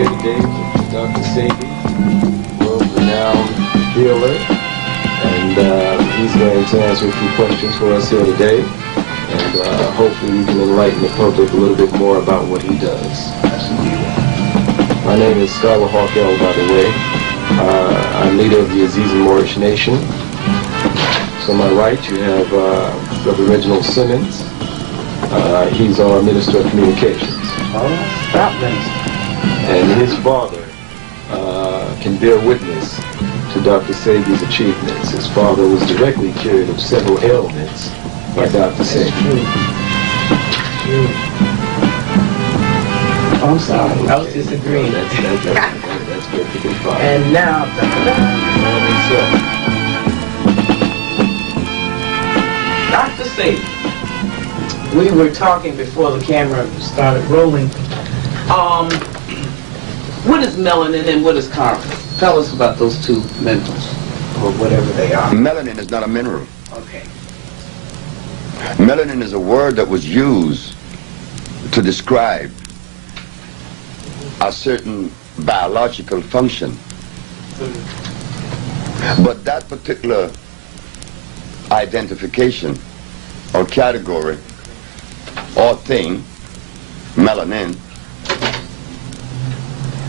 here today with Dr. Sebi, world-renowned healer, and he's going to answer a few questions for us here today, and hopefully we can enlighten the public a little bit more about what he does. My name is Scholar Hawkell, by the way. I'm leader of the Aziz and Moorish Nation. So on my right, you have Brother Reginald Simmons. He's our Minister of Communications. Oh, stop, Minister. And his father can bear witness to Dr. Sebi's achievements. His father was directly cured of several ailments by Dr. Sebi. True. Oh, I'm sorry, I was disagreeing. That's perfectly fine. And now, Dr. Sebi, we were talking before the camera started rolling. What is melanin and what is carbon? Tell us about those two minerals, or whatever they are. Melanin is not a mineral. Okay. Melanin is a word that was used to describe a certain biological function. But that particular identification or category or thing, melanin,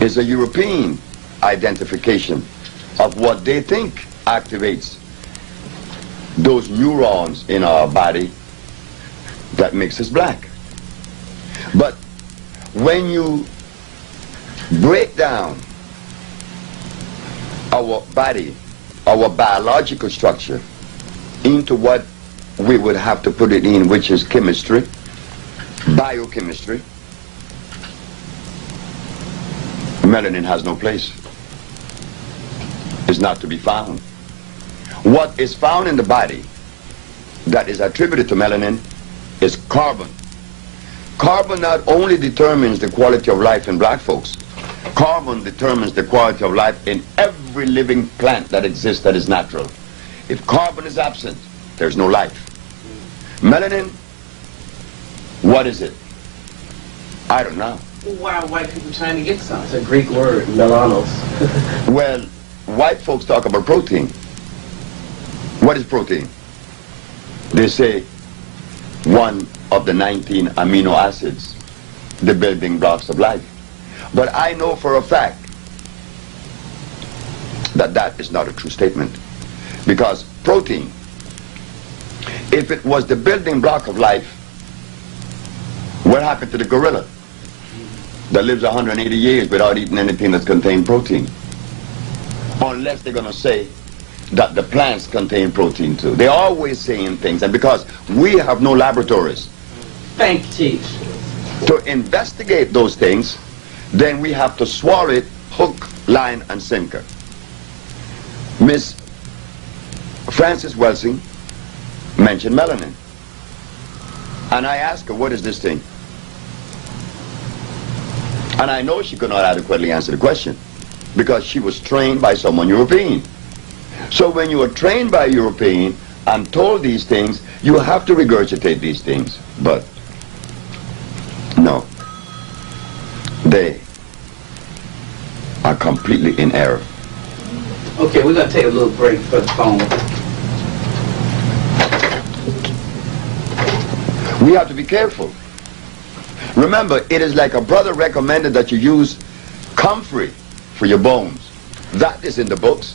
is a European identification of what they think activates those neurons in our body that makes us black. But when you break down our body, our biological structure, into what we would have to put it in, which is chemistry, biochemistry, melanin has no place. It's not to be found. What is found in the body that is attributed to melanin is carbon. Carbon not only determines the quality of life in black folks, carbon determines the quality of life in every living plant that exists that is natural. If carbon is absent, there's no life. Melanin, what is it? I don't know. Why are white people trying to get some? It's a Greek word, melanos. Well, white folks talk about protein. What is protein? They say one of the 19 amino acids, the building blocks of life. But I know for a fact that that is not a true statement. Because protein, if it was the building block of life, what happened to the gorilla that lives 180 years without eating anything that contains protein? Unless they're going to say that the plants contain protein too. They're always saying things, and because we have no laboratories Thank you, Chief. to investigate those things, then we have to swallow it hook, line, and sinker. Miss Frances Welsing mentioned melanin. And I asked her, what is this thing? And I know she could not adequately answer the question because she was trained by someone European. So when you are trained by a European and told these things, you have to regurgitate these things. But no, they are completely in error. Okay, we're going to take a little break for the phone. We have to be careful. Remember, it is like a brother recommended that you use comfrey for your bones. That is in the books.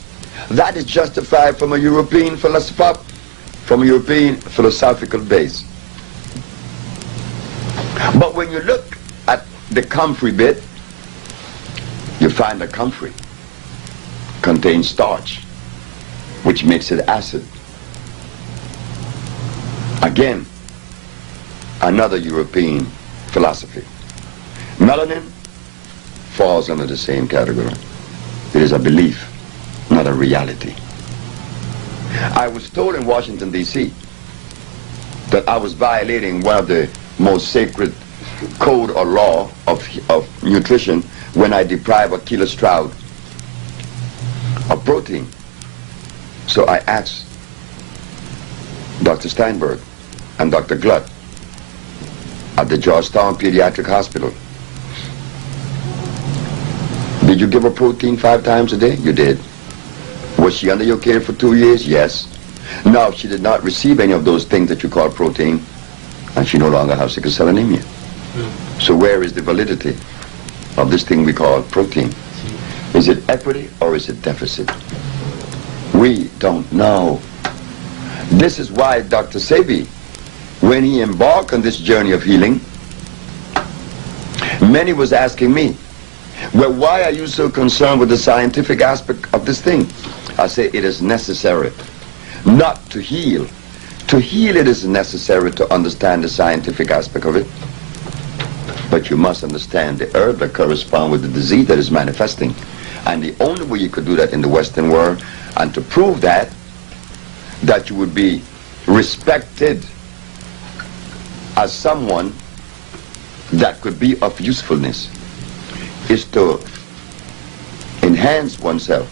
That is justified from a European philosophical base. But when you look at the comfrey bit, you find the comfrey contains starch, which makes it acid. Again, another European philosophy. Melanin falls under the same category. It is a belief, not a reality. I was told in Washington, D.C. that I was violating one of the most sacred code or law of nutrition when I deprive Achilles trout of protein. So I asked Dr. Steinberg and Dr. Glutt at the Georgetown Pediatric Hospital Did you give her protein 5 times a day? You did. Was she under your care for 2 years? Yes. Now, she did not receive any of those things that you call protein, and she no longer has sickle cell anemia. So where is the validity of this thing we call protein? Is it equity or is it deficit? We don't know. This is why Dr. Sebi, when he embarked on this journey of healing, many was asking me, well, why are you so concerned with the scientific aspect of this thing? I say it is necessary not to heal. To heal, it is necessary to understand the scientific aspect of it. But you must understand the herb that corresponds with the disease that is manifesting. And the only way you could do that in the Western world, and to prove that you would be respected as someone that could be of usefulness, is to enhance oneself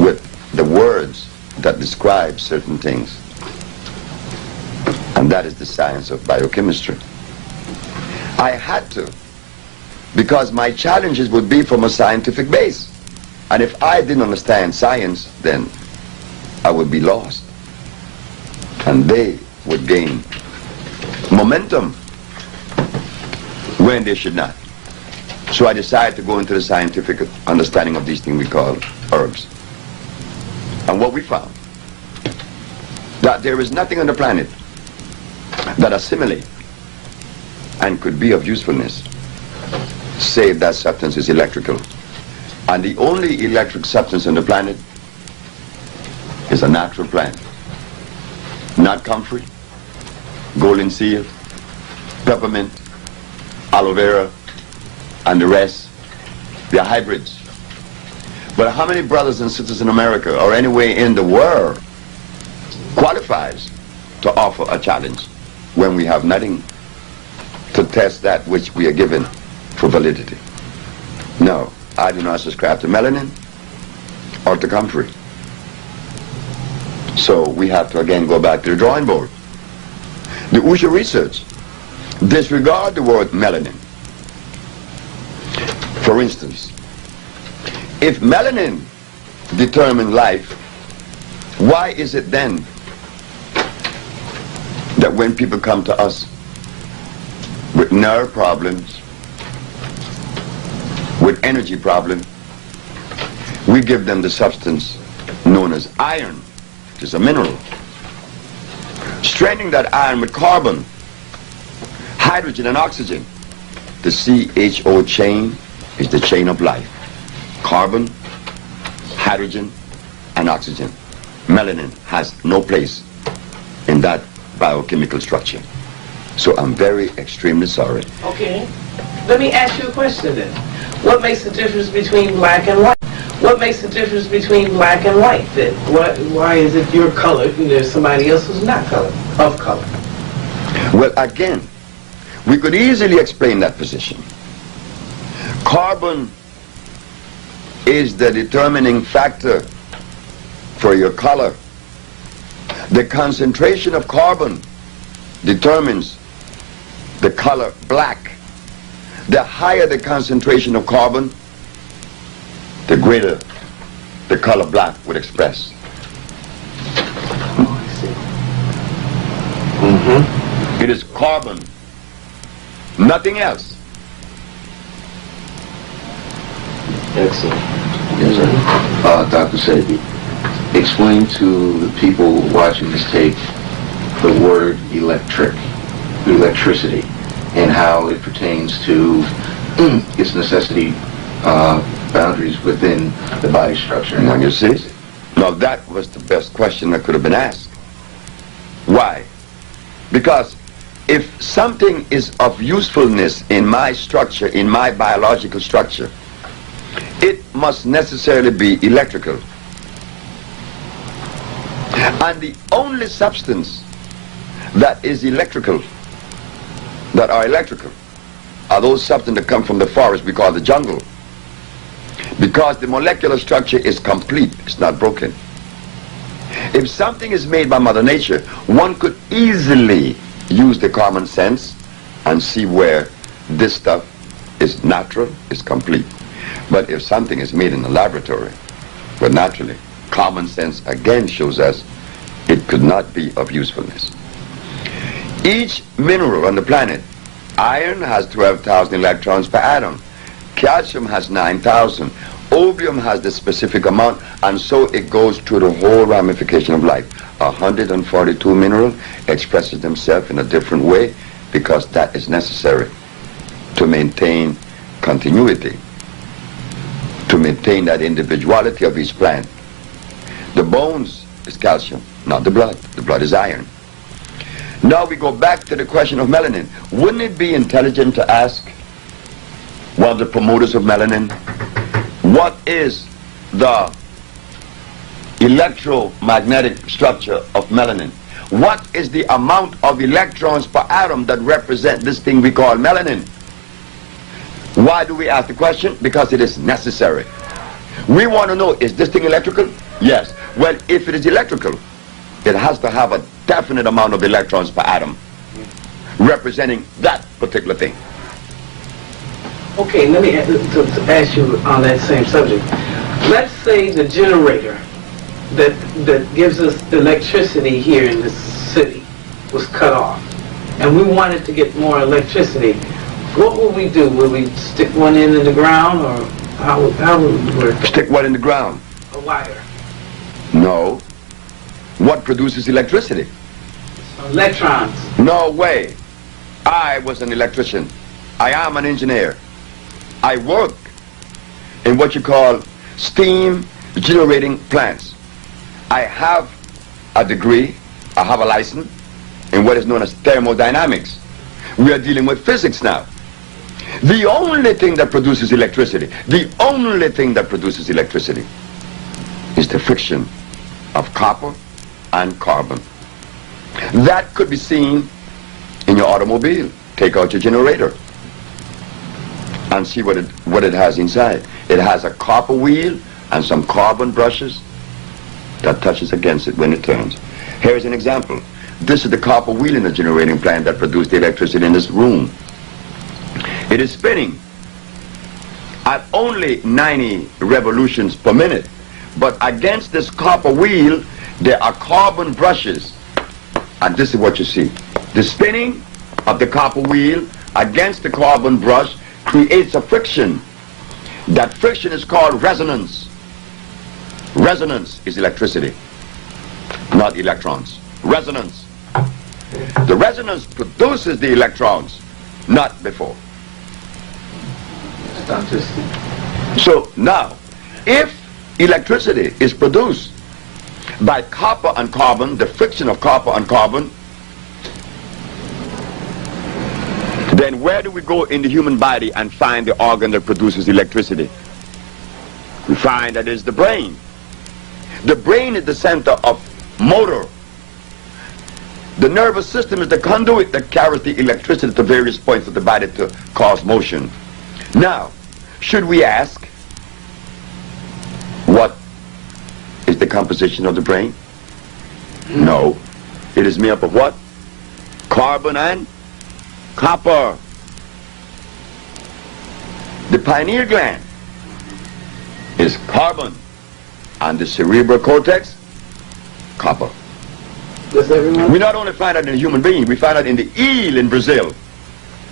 with the words that describe certain things. And that is the science of biochemistry. I had to, because my challenges would be from a scientific base. And if I didn't understand science, then I would be lost. And they would gain momentum when they should not. So I decided to go into the scientific understanding of these things we call herbs. And what we found, that there is nothing on the planet that assimilate and could be of usefulness, save that substance is electrical. And the only electric substance on the planet is a natural plant. Not comfrey, golden seal, peppermint, aloe vera, and the rest. They're hybrids. But how many brothers and sisters in America or anywhere in the world qualifies to offer a challenge when we have nothing to test that which we are given for validity? No, I do not subscribe to melanin or to comfrey. So we have to again go back to the drawing board. The Usha research disregard the word melanin. For instance, if melanin determines life, why is it then that when people come to us with nerve problems, with energy problems, we give them the substance known as iron, which is a mineral. Straining that iron with carbon, hydrogen and oxygen. The CHO chain is the chain of life. Carbon, hydrogen, and oxygen. Melanin has no place in that biochemical structure. So I'm very extremely sorry. Okay. Let me ask you a question then. What makes the difference between black and white? What makes the difference between black and white then? Why is it you're colored and there's somebody else who's not colored, of color? Well, again, we could easily explain that position. Carbon is the determining factor for your color. The concentration of carbon determines the color black. The higher the concentration of carbon, the greater the color black would express. Oh, I see. Mm-hmm. It is carbon, nothing else. Excellent. Yes, sir. Dr. Sebi, explain to the people watching this tape the word electricity, and how it pertains to its necessity boundaries within the body structure. Now you see? Now that was the best question that could have been asked. Why? Because if something is of usefulness in my structure, in my biological structure, it must necessarily be electrical. And the only substance that is electrical, that are electrical, are those substances that come from the forest we call the jungle. Because the molecular structure is complete, it's not broken. If something is made by Mother Nature, one could easily use the common sense and see where this stuff is natural, is complete. But if something is made in the laboratory, well, naturally, common sense again shows us it could not be of usefulness. Each mineral on the planet, iron has 12,000 electrons per atom, calcium has 9,000, opium has the specific amount, and so it goes through the whole ramification of life. 142 minerals expresses themselves in a different way because that is necessary to maintain continuity, to maintain that individuality of each plant. The bones is calcium, not the blood. The blood is iron. Now we go back to the question of melanin. Wouldn't it be intelligent to ask one of the promoters of melanin, what is the electromagnetic structure of melanin? What is the amount of electrons per atom that represent this thing we call melanin? Why do we ask the question? Because it is necessary. We want to know, is this thing electrical? Yes. Well, if it is electrical, it has to have a definite amount of electrons per atom representing that particular thing. Okay, let me ask you on that same subject. Let's say the generator that gives us electricity here in this city was cut off, and we wanted to get more electricity. What will we do? Will we stick one in the ground, or how would we work? Stick what in the ground? A wire. No. What produces electricity? Electrons. No way. I was an electrician. I am an engineer. I work in what you call steam generating plants. I have a degree, I have a license in what is known as thermodynamics. We are dealing with physics now. The only thing that produces electricity, the only thing that produces electricity is the friction of copper and carbon. That could be seen in your automobile. Take out your generator and see what it has inside. It has a copper wheel and some carbon brushes that touches against it when it turns. Here's an example. This is the copper wheel in the generating plant that produced the electricity in this room. It is spinning at only 90 revolutions per minute, but against this copper wheel there are carbon brushes, and this is what you see. The spinning of the copper wheel against the carbon brush creates a friction. That friction is called resonance. Resonance is electricity, not electrons. Resonance. The resonance produces the electrons, not before. So now, if electricity is produced by copper and carbon, the friction of copper and carbon, then where do we go in the human body and find the organ that produces electricity? We find that it's the brain. The brain is the center of motor. The nervous system is the conduit that carries the electricity to various points of the body to cause motion. Now, should we ask, what is the composition of the brain? No. It is made up of what? Carbon and copper. The pineal gland is carbon, and the cerebral cortex, copper. Does everyone? We not only find that in a human being, we find that in the eel in Brazil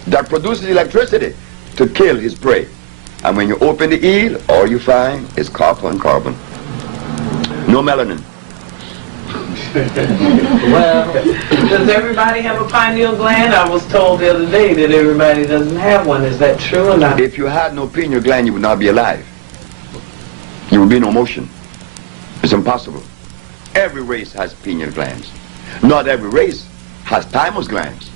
that produces electricity to kill his prey. And when you open the eel, all you find is copper and carbon. No melanin. Well, does everybody have a pineal gland? I was told the other day that everybody doesn't have one. Is that true or not? If you had no pineal gland, you would not be alive. You would be in no motion. It's impossible. Every race has pineal glands. Not every race has thymus glands.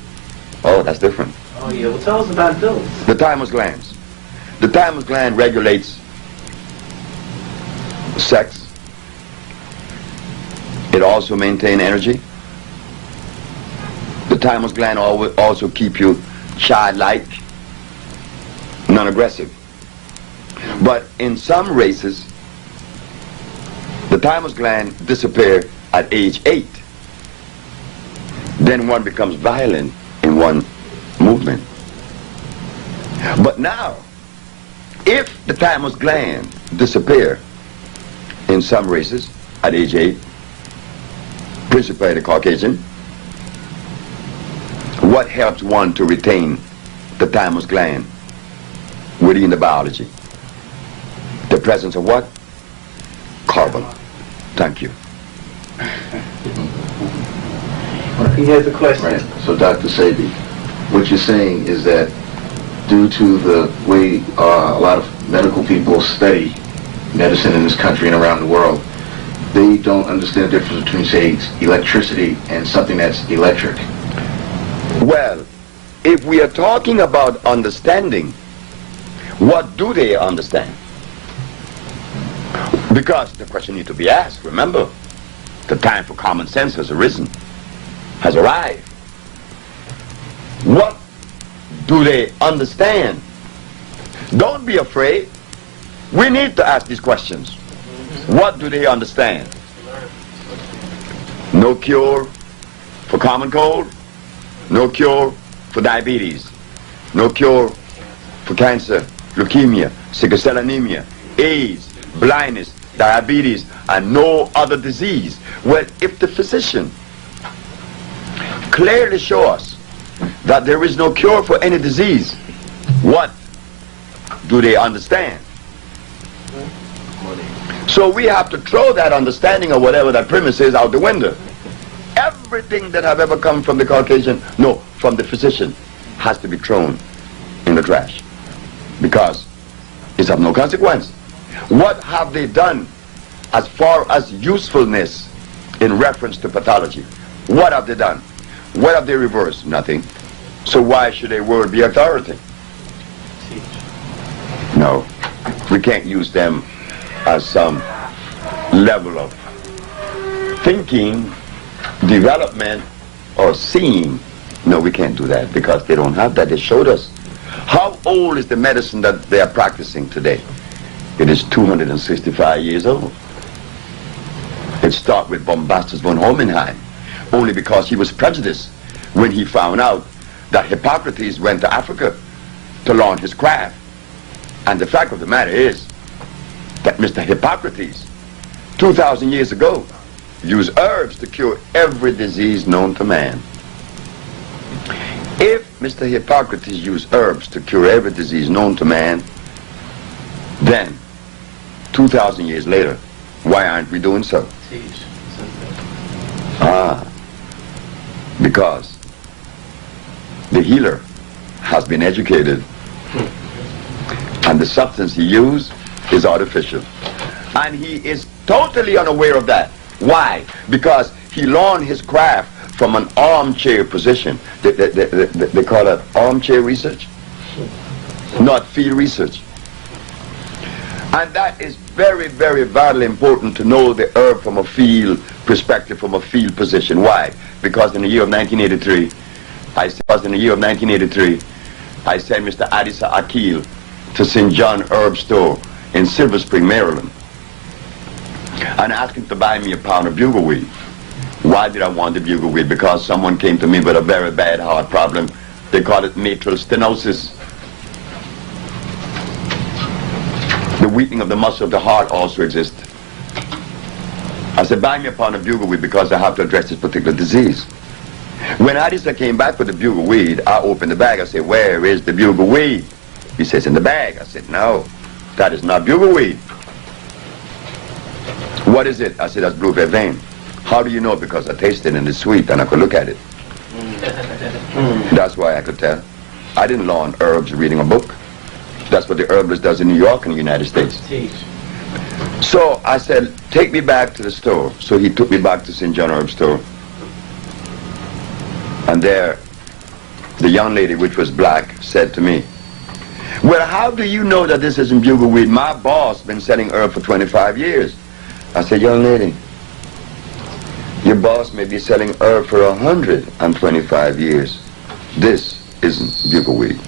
Oh, that's different. Oh yeah, well tell us about those. The thymus glands. The thymus gland regulates sex. It also maintains energy. The thymus gland also keep you childlike, non-aggressive. But in some races, the thymus gland disappears at age 8. Then one becomes violent in one movement. But now, If the thymus gland disappear in some races at age 8, principally the Caucasian, what helps one to retain the thymus gland within the biology? The presence of what? Carbon. Thank you. He has a question. Right. So, Dr. Sebi, what you're saying is that due to the way a lot of medical people study medicine in this country and around the world, they don't understand the difference between, say, electricity and something that's electric. Well, if we are talking about understanding, what do they understand? Because the question needs to be asked. Remember, the time for common sense has arisen, has arrived. What do they understand? Don't be afraid. We need to ask these questions. What do they understand? No cure for common cold, no cure for diabetes, no cure for cancer, leukemia, sickle cell anemia, AIDS, blindness, diabetes, and no other disease. Well, if the physician clearly shows us that there is no cure for any disease, what do they understand? So we have to throw that understanding of whatever that premise is out the window. Everything that have ever come from the Caucasian, no, from the physician, has to be thrown in the trash because it's of no consequence. What have they done as far as usefulness in reference to pathology? What have they done? What have they reversed? Nothing. So why should a word be authority? No, we can't use them as some level of thinking, development, or seeing. No, we can't do that because they don't have that. They showed us. How old is the medicine that they are practicing today? It is 265 years old. It started with Bombastus von Hohenheim, only because he was prejudiced when he found out that Hippocrates went to Africa to learn his craft. And the fact of the matter is that Mr. Hippocrates, 2,000 years ago, used herbs to cure every disease known to man. If Mr. Hippocrates used herbs to cure every disease known to man, then 2,000 years later, why aren't we doing so? Because the healer has been educated and the substance he used is artificial. And he is totally unaware of that. Why? Because he learned his craft from an armchair position. They call it armchair research, not field research. And that is very, very vitally important to know the herb from a field perspective, from a field position. Why? Because in the year of 1983, I sent Mr. Adisa Akil to St. John Herb Store in Silver Spring, Maryland, and asked him to buy me a pound of bugleweed. Why did I want the bugleweed? Because someone came to me with a very bad heart problem. They call it mitral stenosis. The weakening of the muscle of the heart also exists. I said, buy me a pound of bugleweed because I have to address this particular disease. When Adisa came back with the bugleweed, I opened the bag. I said, where is the bugleweed? He says, in the bag. I said, no, that is not bugleweed. What is it? I said, that's blue vervain. How do you know? Because I tasted it and it's sweet and I could look at it. That's why I could tell. I didn't learn herbs reading a book. That's what the herbalist does in New York and the United States. So I said, take me back to the store. So he took me back to St. John Herb Store. And there, the young lady, which was black, said to me, well, how do you know that this isn't bugleweed? My boss been selling herb for 25 years. I said, young lady, your boss may be selling herb for 125 years. This isn't bugleweed.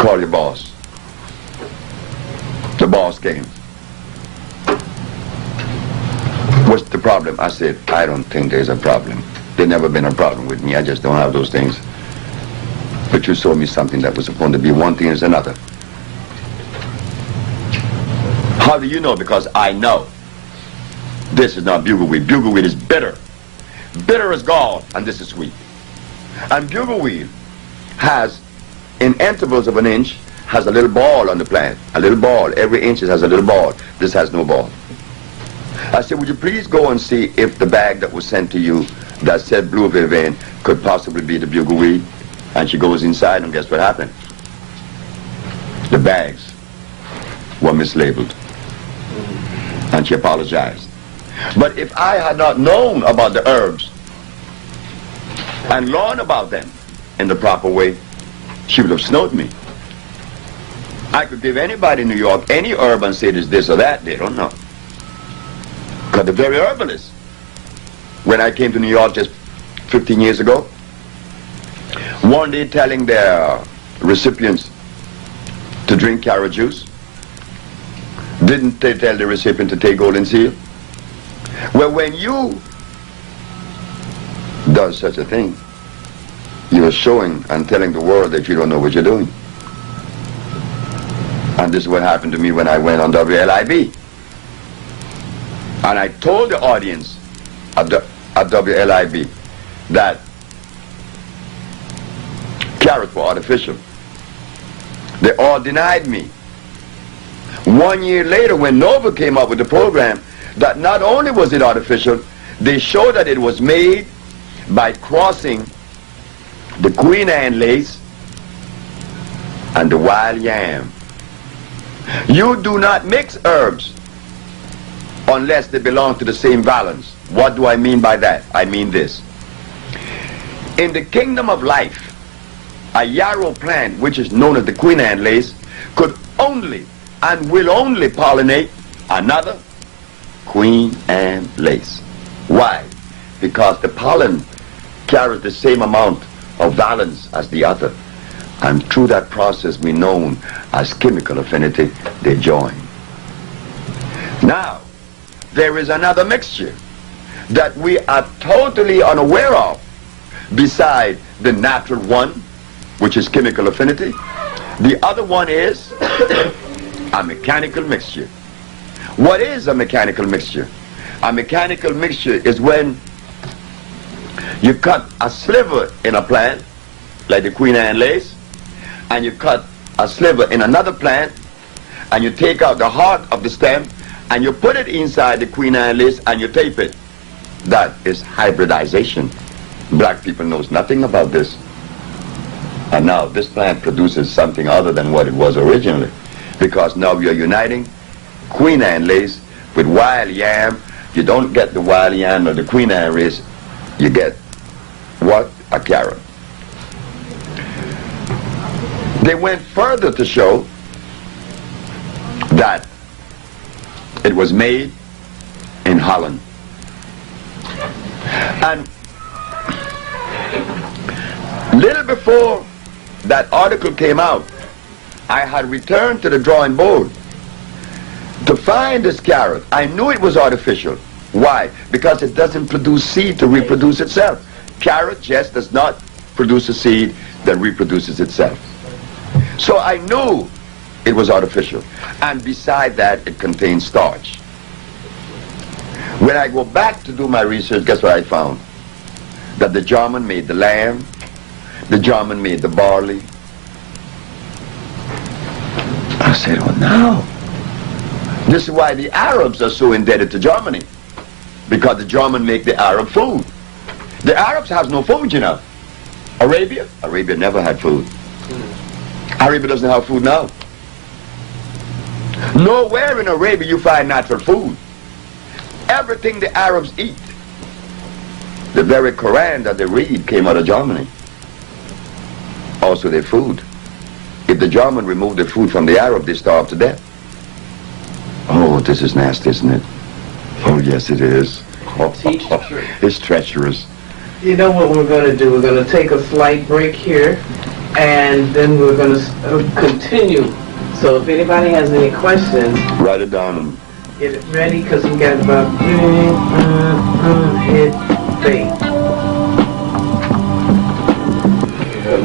Call your boss. The boss came. What's the problem? I said, I don't think there's a problem. There's never been a problem with me. I just don't have those things. But you showed me something that was supposed to be one thing is another. How do you know? Because I know. This is not bugleweed. Bugleweed is bitter. Bitter as gall, and this is sweet. And bugleweed has, in intervals of an inch, has a little ball on the plant. A little ball. Every inch it has a little ball. This has no ball. I said, would you please go and see if the bag that was sent to you that said blue vervain could possibly be the bugleweed? And she goes inside, and guess what happened? The bags were mislabeled. And she apologized. But if I had not known about the herbs and learned about them in the proper way, she would have snowed me. I could give anybody in New York any herb and say it is this or that. They don't know. Because the very herbalists, when I came to New York just 15 years ago, one day telling their recipients to drink carrot juice, didn't they tell the recipient to take golden seal? Well, when you do such a thing, you are showing and telling the world that you don't know what you're doing. And this is what happened to me when I went on WLIB. And I told the audience at WLIB that carrots were artificial. They all denied me. 1 year later, when Nova came up with the program, that not only was it artificial, they showed that it was made by crossing the Queen Anne lace and the wild yam. You do not mix herbs unless they belong to the same valence. What do I mean by that? I mean this. In the kingdom of life, a yarrow plant, which is known as the Queen Anne lace, could only and will only pollinate another Queen Anne lace. Why? Because the pollen carries the same amount of valence as the other. And through that process we known as chemical affinity, they join. Now, there is another mixture that we are totally unaware of beside the natural one, which is chemical affinity. The other one is a mechanical mixture. What is a mechanical mixture? A mechanical mixture is when you cut a sliver in a plant, like the Queen Anne lace, and you cut a sliver in another plant, and you take out the heart of the stem, and you put it inside the Queen Anne lace, and you tape it. That is hybridization. Black people knows nothing about this. And now this plant produces something other than what it was originally. Because now we are uniting Queen Anne lace with wild yam. You don't get the wild yam or the Queen Anne lace. You get what? A carrot. They went further to show that it was made in Holland. And little before that article came out, I had returned to the drawing board to find this carrot. I knew it was artificial. Why? Because it doesn't produce seed to reproduce itself. Carrot just does not produce a seed that reproduces itself. So I knew it was artificial. And beside that, it contains starch. When I go back to do my research, guess what I found? That the German made the lamb, the German made the barley. I said, oh no. This is why the Arabs are so indebted to Germany. Because the German make the Arab food. The Arabs have no food, you know. Arabia never had food. Arabia doesn't have food now. Nowhere in Arabia you find natural food. Everything the Arabs eat, the very Quran that they read came out of Germany. Also their food. If the German removed the food from the Arab, they starve to death. Oh, this is nasty, isn't it? Oh, yes, it is. It's treacherous. You know what we're going to do? We're going to take a slight break here, and then we're going to continue. So if anybody has any questions, write it down. Get it ready, because we got about hit bait.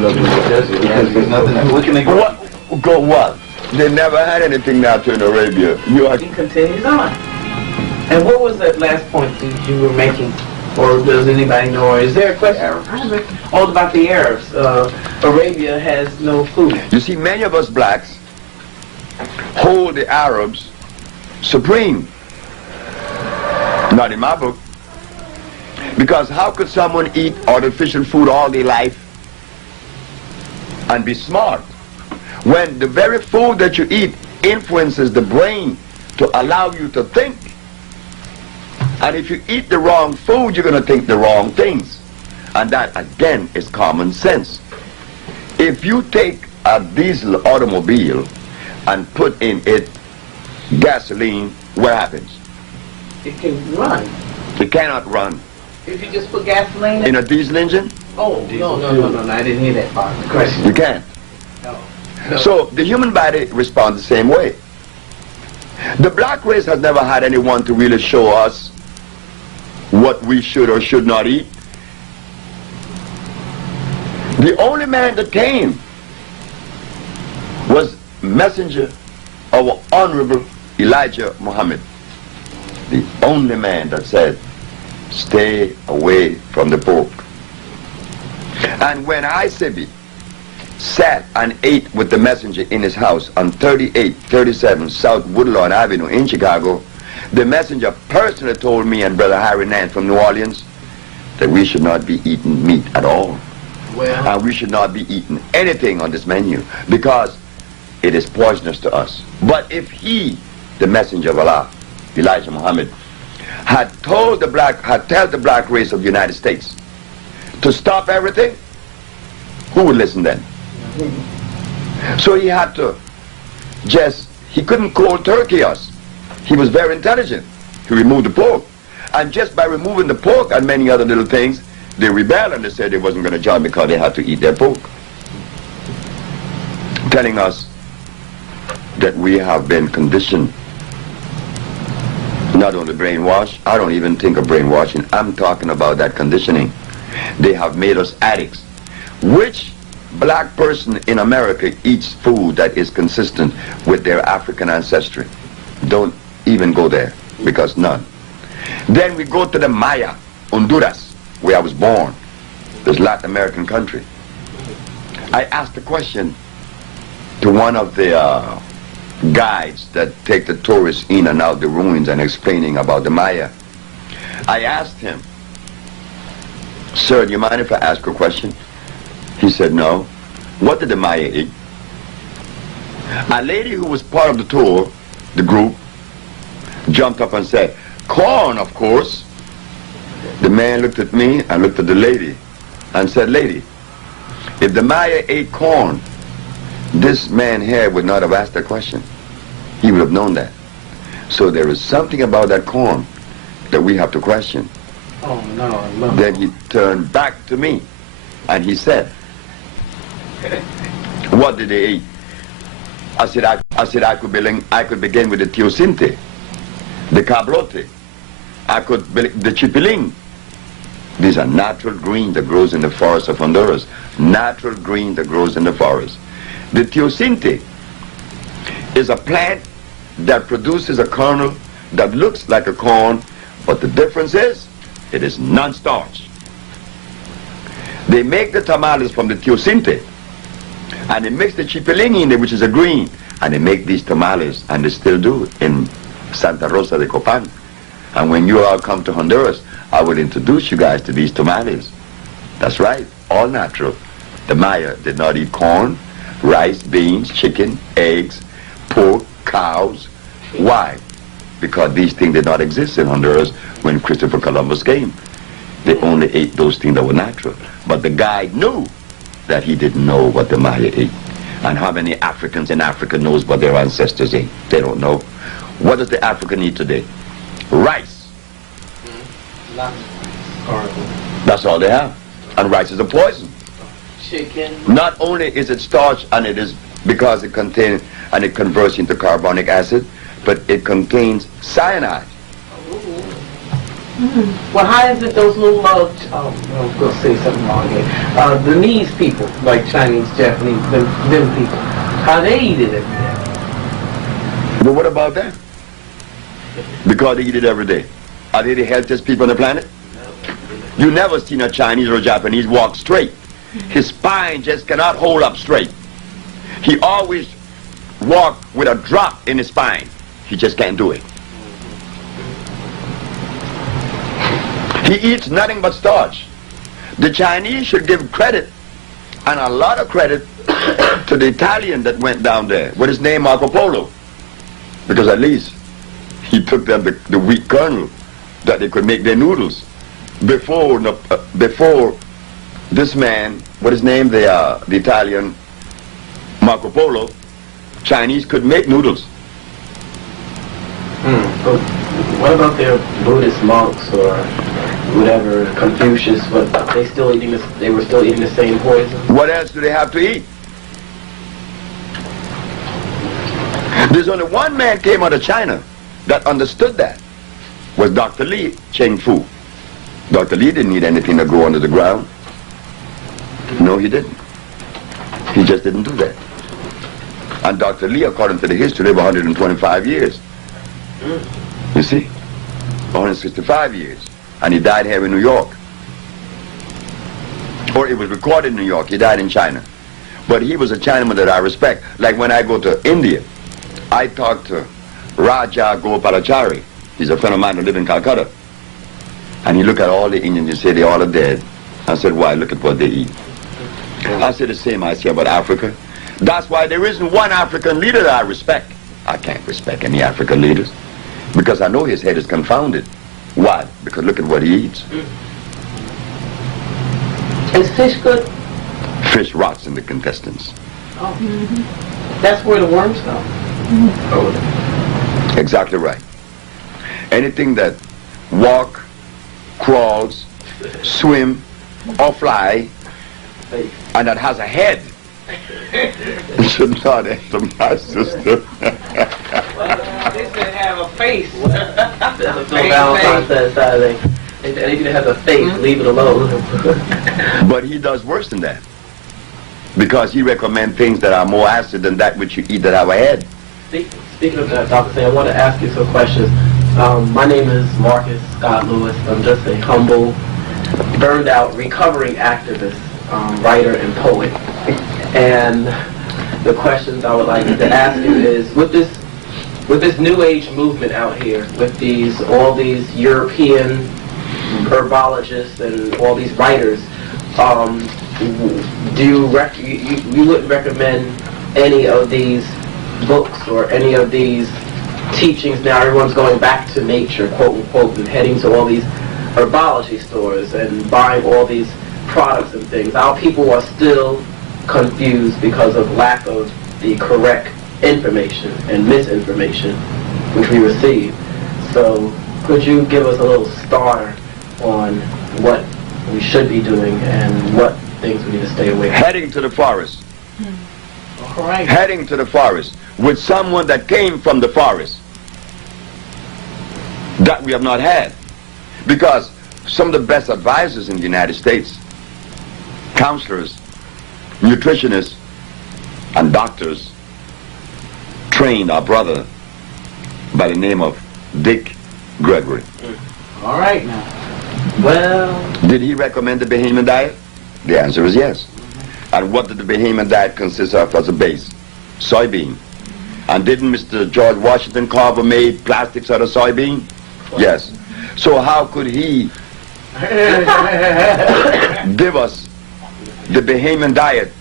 up in the desert. Because there's nothing, what can they go? What? Go what? They never had anything natural in Arabia. You are He continues on. And what was that last point that you were making? Or does anybody know? Or is there a question? All about the Arabs. Arabia has no food. You see, many of us blacks hold the Arabs supreme. Not in my book. Because how could someone eat artificial food all their life and be smart when the very food that you eat influences the brain to allow you to think? And if you eat the wrong food, you're going to think the wrong things. And that, again, is common sense. If you take a diesel automobile and put in it gasoline, what happens? It can run. It cannot run. If you just put gasoline In a diesel engine, Oh, no, I didn't hear that part. The question. you can't. No. So the human body responds the same way. The black race has never had anyone to really show us what we should or should not eat. The only man that came was messenger of our honorable Elijah Muhammad. The only man that said, stay away from the pork. And when I, Sebi, sat and ate with the messenger in his house on 3837 South Woodlawn Avenue in Chicago, the messenger personally told me and Brother Harry Nance from New Orleans that we should not be eating meat at all. Well, And we should not be eating anything on this menu because it is poisonous to us. But if he, the messenger of Allah, Elijah Muhammad, had told the black race of the United States to stop everything, who would listen then? So he had to he couldn't cold turkey us. He was very intelligent. He removed the pork. And just by removing the pork and many other little things, they rebelled and they said they wasn't going to join because they had to eat their pork. Telling us that we have been conditioned, not only brainwashed. I don't even think of brainwashing. I'm talking about that conditioning. They have made us addicts. Which black person in America eats food that is consistent with their African ancestry? Don't even go there, because none. Then we go to the Maya, Honduras, where I was born, this Latin American country. I asked a question to one of the guides that take the tourists in and out the ruins and explaining about the Maya. I asked him, sir, do you mind if I ask a question? He said, no. What did the Maya eat? A lady who was part of the tour, the group, jumped up and said, corn, of course. The man looked at me and looked at the lady and said, lady, if the Maya ate corn, this man here would not have asked that question. He would have known that. So there is something about that corn that we have to question. oh, no. Then he turned back to me and he said, what did they eat? I said I could begin with the teosinte, the cabrote, the chipiling. These are natural green that grows in the forest of Honduras. Natural green that grows in the forest. The teosinte is a plant that produces a kernel that looks like a corn, but the difference is it is non-starch. They make the tamales from the teosinte, and they mix the chipiling in there, which is a green, and they make these tamales, and they still do in Santa Rosa de Copan. And when you all come to Honduras, I will introduce you guys to these tamales. That's right, all natural. The Maya did not eat corn, rice, beans, chicken, eggs, pork, cows. Why? Because these things did not exist in Honduras when Christopher Columbus came. They only ate those things that were natural. But the guide knew that he didn't know what the Maya ate. And how many Africans in Africa knows what their ancestors ate? They don't know. What does the African eat today? Rice. That's all they have. And rice is a poison. Chicken. Not only is it starch, and it is because it contains, and it converts into carbonic acid, but it contains cyanide. Well, how is it those little, I'm going to say something wrong here. The Chinese people, like Chinese, Japanese, them people, how they eat it every day? But what about that? Because they eat it every day. Are they the healthiest people on the planet? You never seen a Chinese or a Japanese walk straight. His spine just cannot hold up straight. He always walk with a drop in his spine. He just can't do it. He eats nothing but starch. The Chinese should give credit, and a lot of credit, to the Italian that went down there, with his name Marco Polo. Because at least he took them the wheat kernel that they could make their noodles. Before this man, what his name, the Italian Marco Polo, Chinese could make noodles. But what about their Buddhist monks or whatever, Confucius? But they were still eating the same poison. What else do they have to eat? There's only one man came out of China that understood that. Was Dr. Li Cheng Fu. Dr. Li didn't eat anything that grew under the ground. No, he didn't. He just didn't do that. And Dr. Li, according to the history, lived 125 years. You see? 165 years. And he died here in New York. Or it was recorded in New York. He died in China. But he was a Chinaman that I respect. Like when I go to India, I talk to Raja Gopalachari. He's a friend of mine who lives in Calcutta. And he look at all the Indians and say they all are dead. I said, why? Look at what they eat. I said the same I say about Africa. That's why there isn't one African leader that I respect. I can't respect any African leaders because I know his head is confounded. Why? Because look at what he eats. Is fish good? Fish rots in the intestines. Oh. That's where the worms go. Oh. Exactly right. Anything that walk, crawls, swim, or fly, and that has a head should not enter my system. This should have a face. That's what Valentine says Saturday. Anything that has a face, leave it alone. But he does worse than that. Because he recommends things that are more acid than that which you eat that have a head. Speaking of that, Dr. Say, I want to ask you some questions. My name is Marcus Scott Lewis. I'm just a humble, burned out, recovering activist, writer, and poet. And the questions I would like to ask you is, with this New Age movement out here, with all these European herbologists and all these writers, do you wouldn't recommend any of these books or any of these teachings? Now everyone's going back to nature, quote unquote, and heading to all these herbology stores and buying all these products and things. Our people are still confused because of lack of the correct information and misinformation which we receive. So could you give us a little starter on what we should be doing and what things we need to stay away from? Heading to the forest. All right. Heading to the forest with someone that came from the forest that we have not had. Because some of the best advisors in the United States, counselors, nutritionists, and doctors, trained our brother by the name of Dick Gregory. All right now. Well, Did he recommend the Bahamian diet? The answer is yes. And what did the Bahamian diet consist of as a base? Soybean. And didn't Mr. George Washington Carver made plastics out of soybean? Yes. So how could he give us the Bahamian diet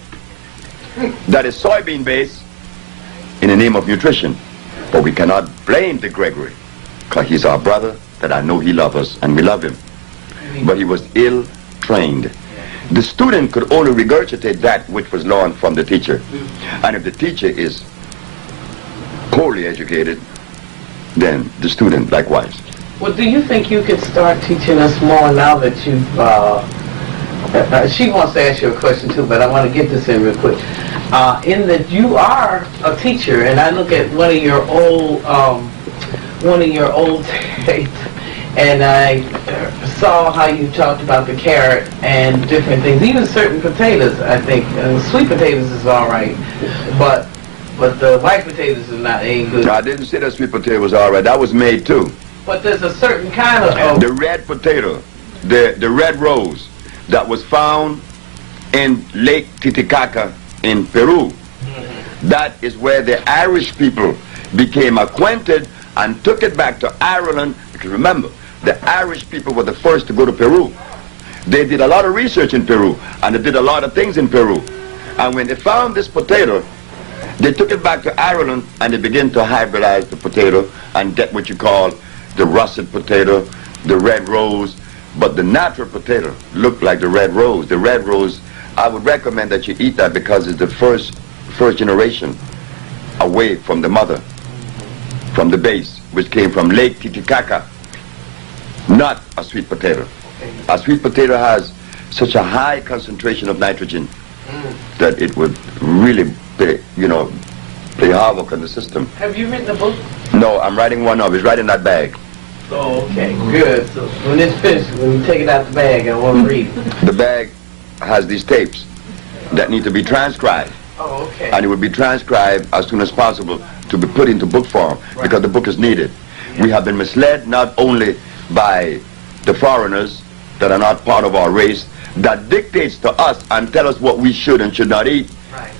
that is soybean based in the name of nutrition? But we cannot blame Dick Gregory because he's our brother that I know he loves us and we love him. But he was ill trained. The student could only regurgitate that which was learned from the teacher. And if the teacher is poorly educated, then the student likewise. well, do you think you could start teaching us more now that you've, she wants to ask you a question too, but I want to get this in real quick. In that you are a teacher, and I look at one of your old tapes, and I saw how you talked about the carrot and different things, even certain potatoes, I think. Sweet potatoes is all right, but the white potatoes ain't good. I didn't say that sweet potato was all right. That was made too. But there's a certain kind of... The red potato, the red rose that was found in Lake Titicaca in Peru. That is where the Irish people became acquainted and took it back to Ireland. Because remember, the Irish people were the first to go to Peru. They did a lot of research in Peru, and they did a lot of things in Peru. And when they found this potato, they took it back to Ireland, and they began to hybridize the potato and get what you call the russet potato, the red rose. But the natural potato looked like the red rose. The red rose, I would recommend that you eat that because it's the first generation away from the mother, from the base, which came from Lake Titicaca, not a sweet potato. A sweet potato has such a high concentration of nitrogen that it would really play havoc on the system. Have you written a book? No, I'm writing one up. It's right in that bag. Oh, okay, good. So when it's finished, when you take it out the bag, I want to read it. The bag has these tapes that need to be transcribed. Oh, okay. And it would be transcribed as soon as possible to be put into book form, because the book is needed. We have been misled not only by the foreigners that are not part of our race, that dictates to us and tell us what we should and should not eat,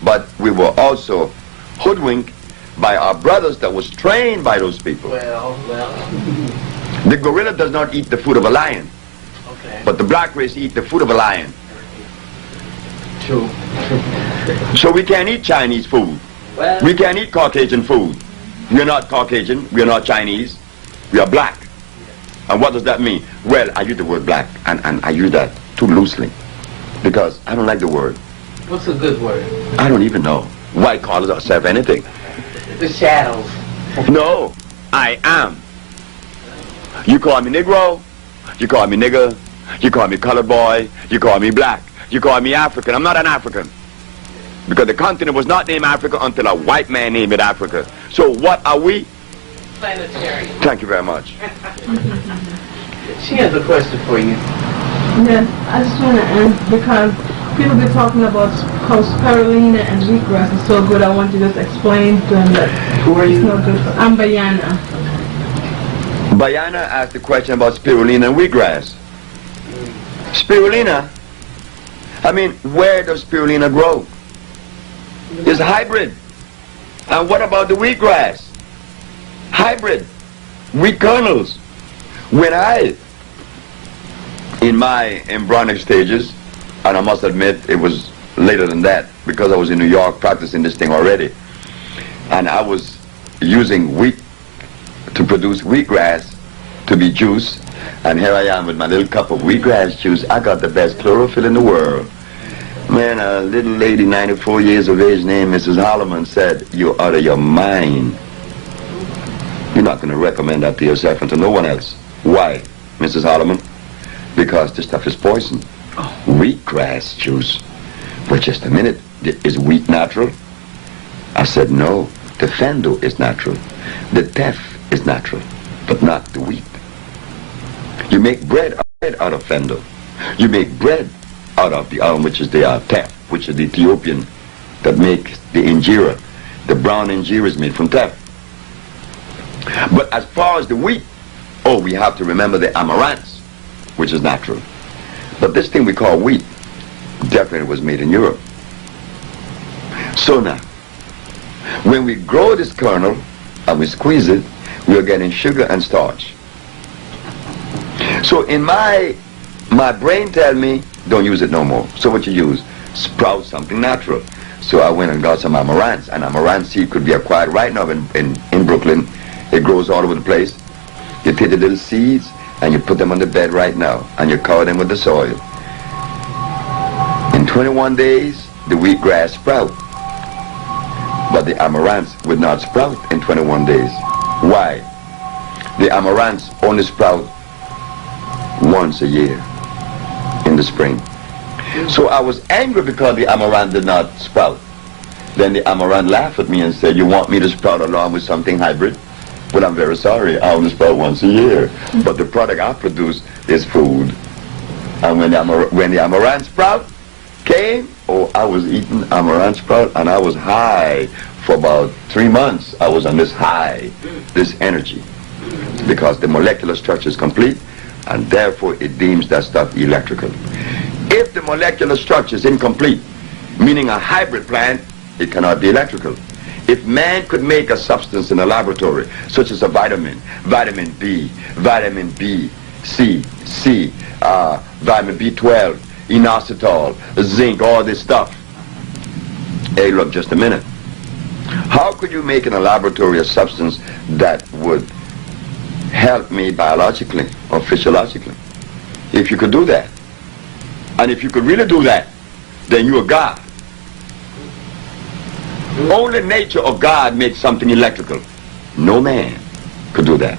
but we were also hoodwinked by our brothers that was trained by those people. Well. The gorilla does not eat the food of a lion, but the black race eat the food of a lion. True. So we can't eat Chinese food. Well, We can't eat Caucasian food. We're not Caucasian, we're not Chinese, we are black. And what does that mean? Well, I use the word black, and I use that too loosely, because I don't like the word. What's a good word? I don't even know. Why call ourselves anything? The shadows. No, I am. You call me Negro, you call me nigger, you call me colored boy, you call me black, you call me African. I'm not an African, because the continent was not named Africa until a white man named it Africa. So what are we? Planetarian. Thank you very much. She has a question for you. Yes, I just want to end because people be talking about how spirulina and wheatgrass is so good. I want you to just explain to them that Who are it's you? no good for I'm Bayana. Bayana asked a question about spirulina and wheatgrass. Spirulina, I mean, where does spirulina grow? It's hybrid. And what about the wheatgrass? Hybrid. Wheat kernels. When in my embryonic stages, and I must admit it was later than that, because I was in New York practicing this thing already, and I was using wheat to produce wheatgrass to be juice, and here I am with my little cup of wheatgrass juice. I got the best chlorophyll in the world. Man, a little lady, 94 years of age, named Mrs. Holloman, said, "You're out of your mind. You're not going to recommend that to yourself and to no one else." Why, Mrs. Holloman? Because this stuff is poison. Wheatgrass juice. Well, just a minute. Is wheat natural? I said, no. The fendo is natural. The teff is natural, but not the wheat. You make bread out of fendo. You make bread out of the which is the teff, which is the Ethiopian that makes the injera. The brown injera is made from teff. But as far as the wheat, we have to remember the amaranth, which is natural. But this thing we call wheat definitely was made in Europe. So now, when we grow this kernel and we squeeze it, we are getting sugar and starch. So in my brain tell me, don't use it no more. So what you use? Sprout something natural. So I went and got some amaranth, and amaranth seed could be acquired right now in Brooklyn. It grows all over the place. You take the little seeds and you put them on the bed right now, and you cover them with the soil. In 21 days, the wheatgrass sprout. But the amaranth would not sprout in 21 days. Why? The amaranth only sprout once a year in the spring. So I was angry because the amaranth did not sprout. Then the amaranth laughed at me and said, "You want me to sprout along with something hybrid?" Well, I'm very sorry. I only sprout once a year. But the product I produce is food. And when the amaranth sprout came, oh, I was eating amaranth sprout, and I was high for about 3 months. I was on this high, this energy, because the molecular structure is complete, and therefore it deems that stuff electrical. If the molecular structure is incomplete, meaning a hybrid plant, it cannot be electrical. If man could make a substance in a laboratory, such as a vitamin, vitamin B, vitamin B, C, vitamin B12, inositol, zinc, all this stuff. Hey, look, just a minute. How could you make in a laboratory a substance that would help me biologically or physiologically? If you could do that, and if you could really do that, then you're God. Only nature or God makes something electrical. No man could do that.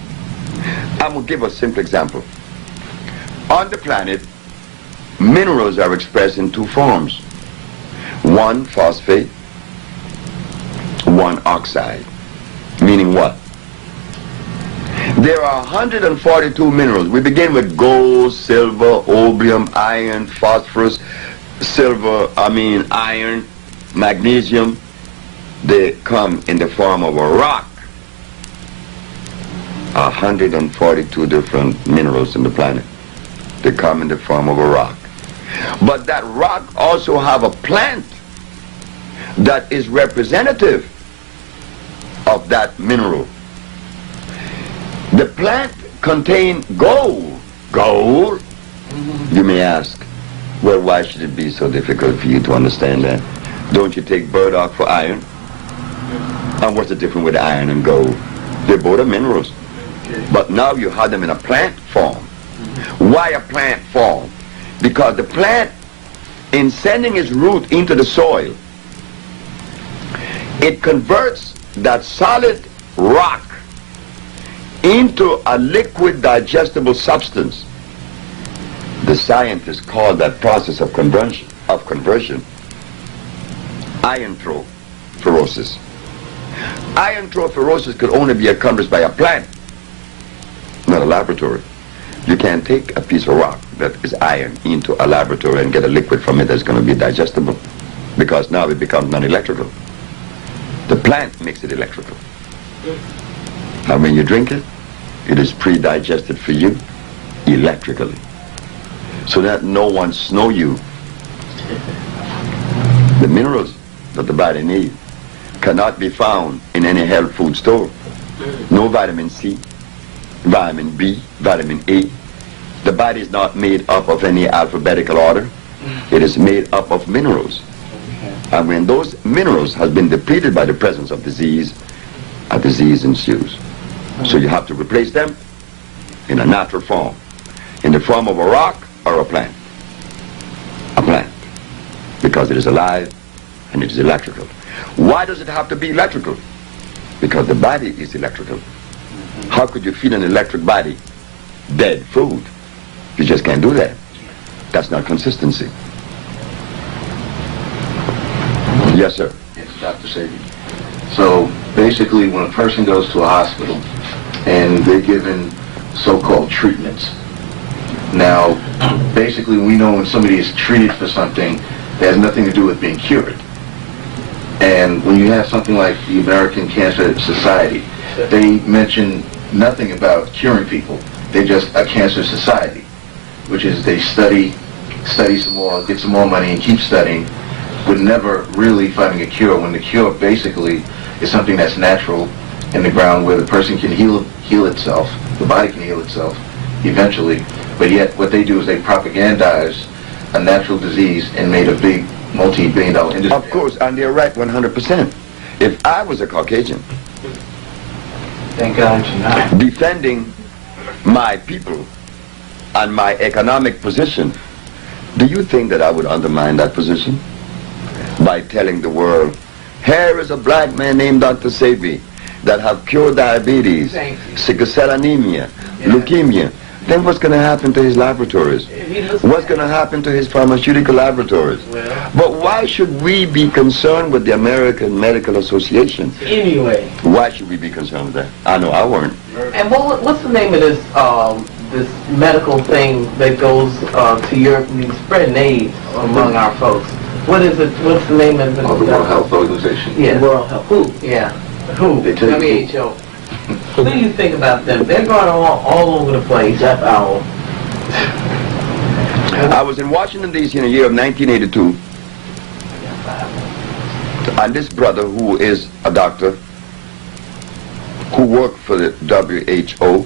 I'm going to give a simple example. On the planet, minerals are expressed in two forms. One phosphate, one oxide. Meaning what? There are 142 minerals. We begin with gold, silver, opium, iron, phosphorus, iron, magnesium. They come in the form of a rock. 142 different minerals in the planet. They come in the form of a rock. But that rock also have a plant that is representative of that mineral. The plant contains gold. Gold? You may ask, well, why should it be so difficult for you to understand that? Don't you take burdock for iron? And what's the difference with iron and gold? They both are minerals. But now you have them in a plant form. Why a plant form? Because the plant, in sending its root into the soil, it converts that solid rock into a liquid digestible substance. The scientists call that process of conversion iontrophoresis. Iontrophoresis could only be accomplished by a plant, not a laboratory. You can't take a piece of rock that is iron into a laboratory and get a liquid from it that's going to be digestible, because now it becomes non-electrical. The plant makes it electrical. And when you drink it, it is pre-digested for you electrically, so that no one snow you. The minerals that the body needs cannot be found in any health food store. No vitamin C, vitamin B, vitamin A. The body is not made up of any alphabetical order. It is made up of minerals. And when those minerals have been depleted by the presence of disease, a disease ensues. So you have to replace them in a natural form, in the form of a rock or a plant. A plant, because it is alive and it is electrical. Why does it have to be electrical? Because the body is electrical. How could you feed an electric body dead food? You just can't do that. That's not consistency. Yes, sir. Yes, Dr. Sebi. So basically, when a person goes to a hospital and they're given so-called treatments, now basically we know when somebody is treated for something that has nothing to do with being cured. And when you have something like the American Cancer Society, they mention nothing about curing people. They're just a cancer society, which is they study some more, get some more money and keep studying, but never really finding a cure, when the cure basically is something that's natural in the ground, where the person can heal itself, the body can heal itself eventually. But yet what they do is they propagandize a natural disease and made a big multi-billion-dollar industry. Of course, and they're right 100%. If I was a Caucasian, Thank God you're not. defending my people and my economic position, do you think that I would undermine that position by telling the world, here is a black man named Dr. Sebi that have cured diabetes, sickle cell anemia, leukemia, then what's going to happen to his laboratories? What's going to happen to his pharmaceutical laboratories? Well, But why should we be concerned with the American Medical Association? anyway. Why should we be concerned with that? I know I weren't. And what's the name of this medical thing that goes to Europe and spreading AIDS among our folks? What is it? What's the name of it? Of the World Health Organization. Yeah. World Health. Who? Yeah. Who? They tell you WHO. What do you think about them? They're going all over the place. That's our. I was in Washington, D.C. in the year of 1982, and this brother, who is a doctor, who worked for the WHO,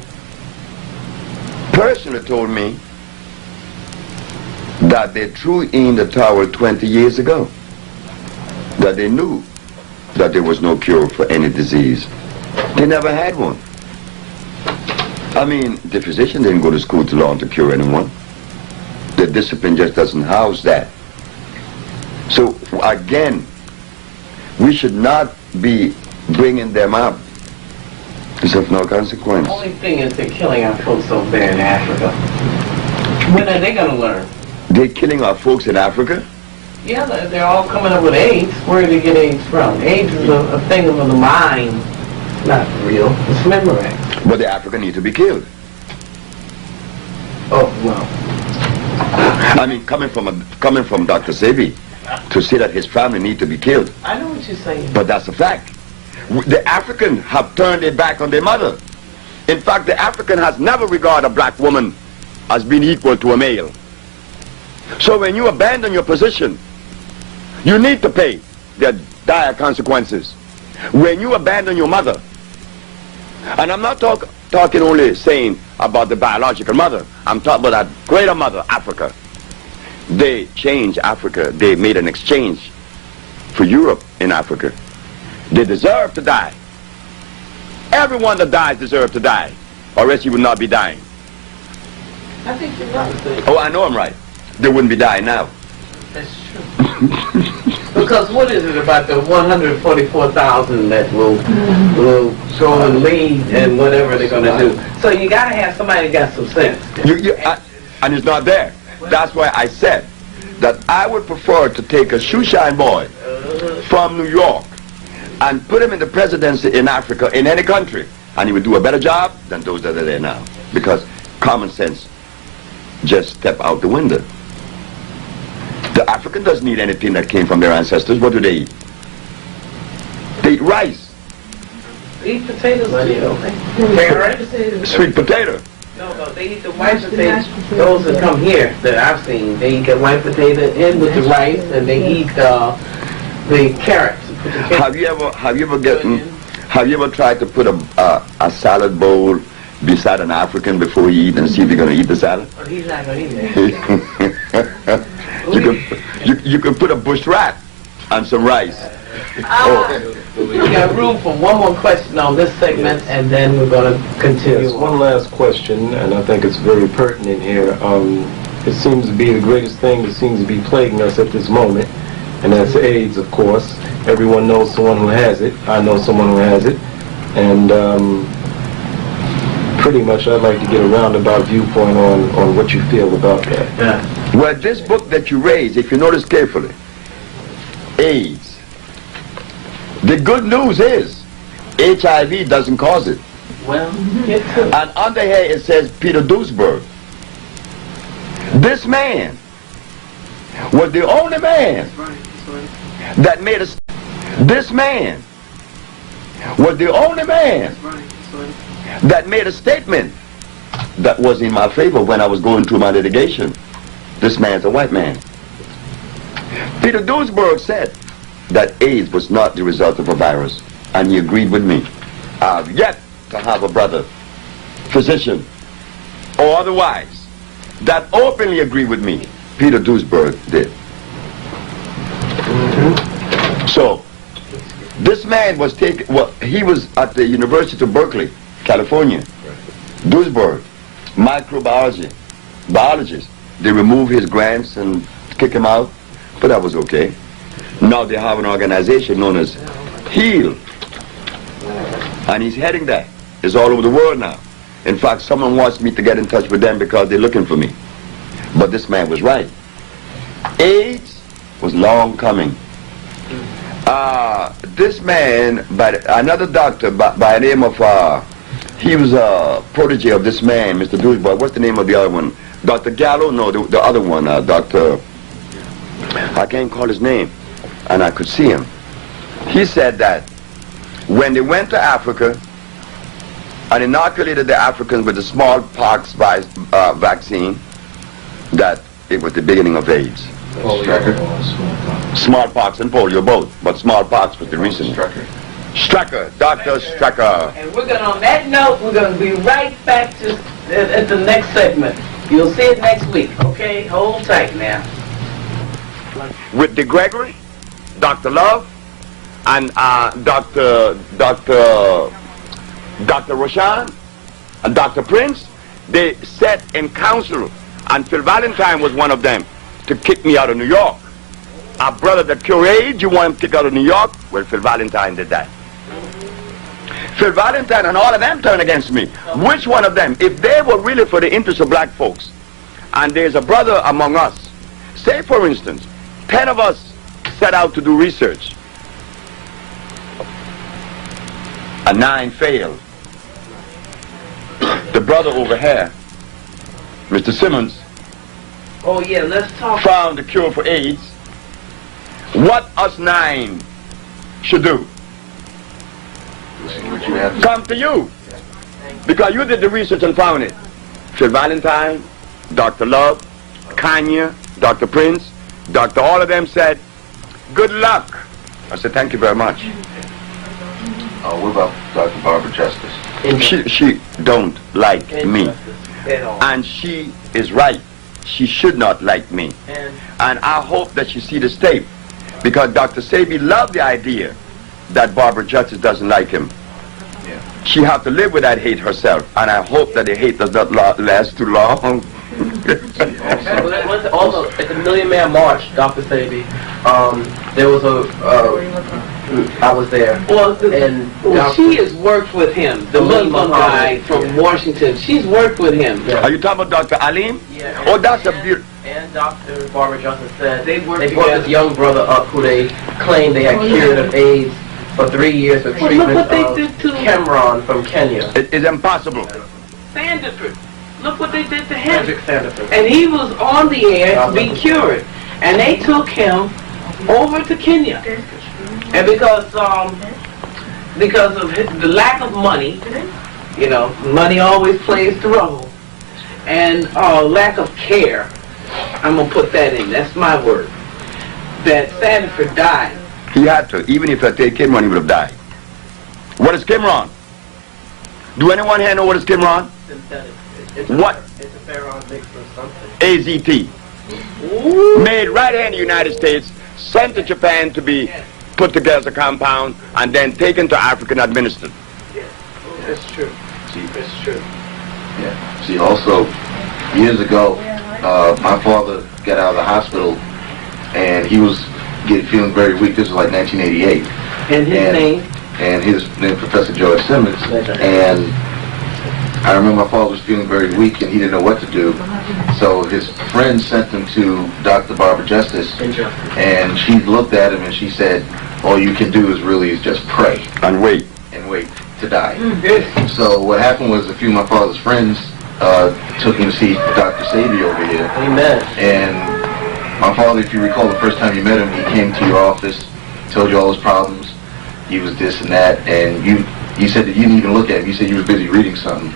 personally told me that they threw in the towel 20 years ago, that they knew that there was no cure for any disease. They never had one. I mean, the physician didn't go to school to learn to cure anyone. The discipline just doesn't house that. So, again, we should not be bringing them up. It's of no consequence. The only thing is they're killing our folks over there in Africa. When are they going to learn? They're killing our folks in Africa? Yeah, they're all coming up with AIDS. Where do they get AIDS from? AIDS is a thing of the mind. Not real. It's memorized. But the African need to be killed. Oh, well. I mean, coming from Dr. Sebi to say that his family need to be killed. I know what you're saying. But that's a fact. The African have turned their back on their mother. In fact, the African has never regarded a black woman as being equal to a male. So when you abandon your position, you need to pay the dire consequences. When you abandon your mother, and I'm not talking only saying about the biological mother, I'm talking about that greater mother, Africa. They changed Africa. They made an exchange for Europe in Africa. They deserve to die. Everyone that dies deserves to die, or else you would not be dying. I think you're right. Oh, I know I'm right. They wouldn't be dying now. That's true. Because what is it about the 144,000 that will go and lead and whatever they're going to do? So you got to have somebody that got some sense. And it's not there. That's why I said that I would prefer to take a shoeshine boy from New York and put him in the presidency in Africa, in any country, and he would do a better job than those that are there now. Because common sense just step out the window. The African doesn't eat anything that came from their ancestors. What do they eat? They eat rice. Eat potatoes too, don't they? Carrots? Sweet potato. No, they eat the white potatoes. Those that come here that I've seen, they eat the white potato in with the rice, and they eat the carrots. Have you ever tried to put a salad bowl beside an African before you eat and see if they're going to eat the salad? Oh, he's not going to eat that. You can put a bush rat on some rice. We got room for one more question on this segment, and then we're going to continue. Yes, one last question, and I think it's very pertinent here. It seems to be the greatest thing that seems to be plaguing us at this moment, and that's AIDS, of course. Everyone knows someone who has it. I know someone who has it. And pretty much I'd like to get a roundabout viewpoint on what you feel about that. Yeah. Well, this book that you raised, if you notice carefully, AIDS. The good news is HIV doesn't cause it. Well, get to it. And under here it says Peter Duesberg. This man was the only man that made a... This man was the only man that made a statement that was in my favor when I was going through my litigation. This man's a white man. Peter Duesberg said that AIDS was not the result of a virus, and he agreed with me. I've yet to have a brother, physician, or otherwise, that openly agreed with me. Peter Duesberg did. So, this man was taken, well, he was at the University of Berkeley, California. Duesberg, microbiology, biologist. They removed his grants and kick him out, but that was okay. Now they have an organization known as HEAL, and he's heading that. It's all over the world now. In fact, someone wants me to get in touch with them because they're looking for me. But this man was right. AIDS was long coming. This man, another doctor by the name of, he was a protege of this man, Mr. Doucheboy. What's the name of the other one? Dr. Gallo? No, the other one, Dr. I can't call his name. And I could see him. He said that when they went to Africa and inoculated the Africans with the smallpox vaccine, that it was the beginning of AIDS. Smallpox and polio both, but smallpox was the reason. Strecker, Dr. Strecker. And we're going to, on that note, we're going to be right back to at the next segment. You'll see it next week, okay? Hold tight now. With De Gregory, Dr. Love, and Dr. Roshan, and Dr. Prince, they sat in council, and Phil Valentine was one of them, to kick me out of New York. Our brother that cured AIDS, you want him kicked out of New York? Well, Phil Valentine did that. Phil Valentine and all of them turned against me. Which one of them? If they were really for the interest of black folks, and there's a brother among us, say for instance, 10 of us set out to do research, and 9 failed. The brother over here, Mr. Simmons, Oh, yeah, let's talk. found the cure for AIDS. What us 9 should do? Listen, what you have to Come to you. Because you did the research and found it. Phil Valentine, Dr. Love, Kanye, Dr. Prince, all of them said, good luck. I said, thank you very much. what about Dr. Barbara Justice? She don't like me. At all. And she is right. She should not like me. And I hope that she see this tape. Because Dr. Sebi loved the idea that Barbara Justice doesn't like him. Yeah. She have to live with that hate herself. And I hope that the hate does not last too long. Also, at the Million Man March, Dr. Sebi, there was I was there. Well, And she has worked with him, the Muslim guy from Washington. She's worked with him. Are you talking about Dr. Alim? Yeah. Oh, that's a beautiful... And Dr. Barbara Justice said They brought together. this young brother up who they claimed they had cured of AIDS for 3 years of Well, look treatment what they of did to Cameron from Kenya. It is impossible. Sandiford. Look what they did to him. Hendrik Sandiford. And he was on the air to be cured. And they took him over to Kenya. And because of the lack of money, you know, money always plays the role, and lack of care, I'm going to put that in, that's my word, that Sandiford died. He had to. Even if I take Cameron, he would have died. What is Cameron? Do anyone here know what is Cameron? Synthetic. What? It's a Faron mixed with something. AZT. Ooh. Made right here in the United States, sent to Japan to be put together as a compound, and then taken to Africa and administered. That's true. That's true. Yeah. See, also, years ago, my father got out of the hospital, and he was feeling very weak. This was like 1988. And his name? And his name, Professor George Simmons. And I remember my father was feeling very weak, and he didn't know what to do. So his friend sent him to Dr. Barbara Justice, and she looked at him and she said, all you can do is just pray. And wait. And wait to die. So what happened was a few of my father's friends took him to see Dr. Sebi over here. Amen. And my father, if you recall, the first time you met him, he came to your office, told you all his problems. He was this and that, and you said that you didn't even look at him. You said you was busy reading something.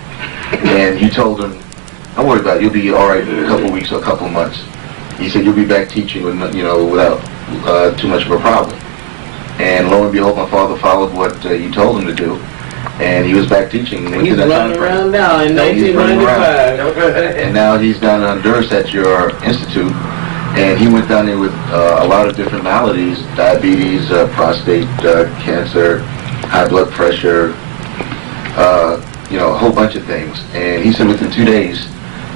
And you told him, don't worry about it, you'll be all right in a couple of weeks or a couple of months. He said you'll be back teaching with, without too much of a problem. And lo and behold, my father followed what you told him to do, and he was back teaching. He's running around now in He's running around. 1995. And now he's down in Honduras at your institute, and he went down there with a lot of different maladies, diabetes, prostate cancer, high blood pressure, a whole bunch of things. And he said within 2 days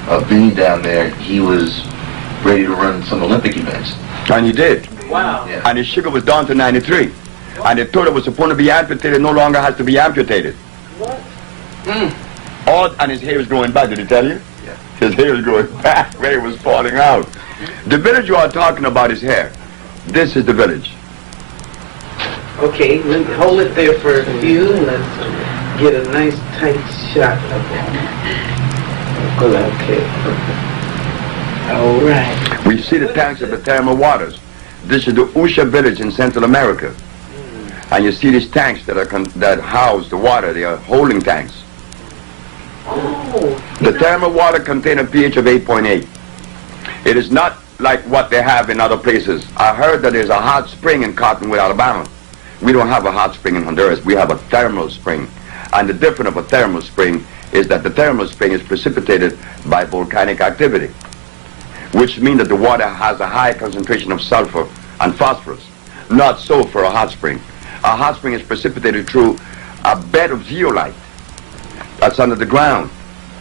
of being down there, he was ready to run some Olympic events. And he did. Wow. Yeah. And his sugar was down to 93. And they told it was supposed to be amputated, no longer has to be amputated. What? And his hair is growing back. Did he tell you? Yeah. His hair is growing back where it was falling out. The village you are talking about is here. This is the village. Okay, let me hold it there for a few and let's get a nice tight shot of that. Okay. All right. We see the tanks of the thermal waters. This is the Usha village in Central America. And you see these tanks that house the water. They are holding tanks. Oh. The thermal water contains a pH of 8.8. It is not like what they have in other places. I heard that there's a hot spring in Cottonwood, Alabama. We don't have a hot spring in Honduras. We have a thermal spring. And the difference of a thermal spring is that the thermal spring is precipitated by volcanic activity, which means that the water has a high concentration of sulfur and phosphorus. Not so for a hot spring. A hot spring is precipitated through a bed of zeolite that's under the ground.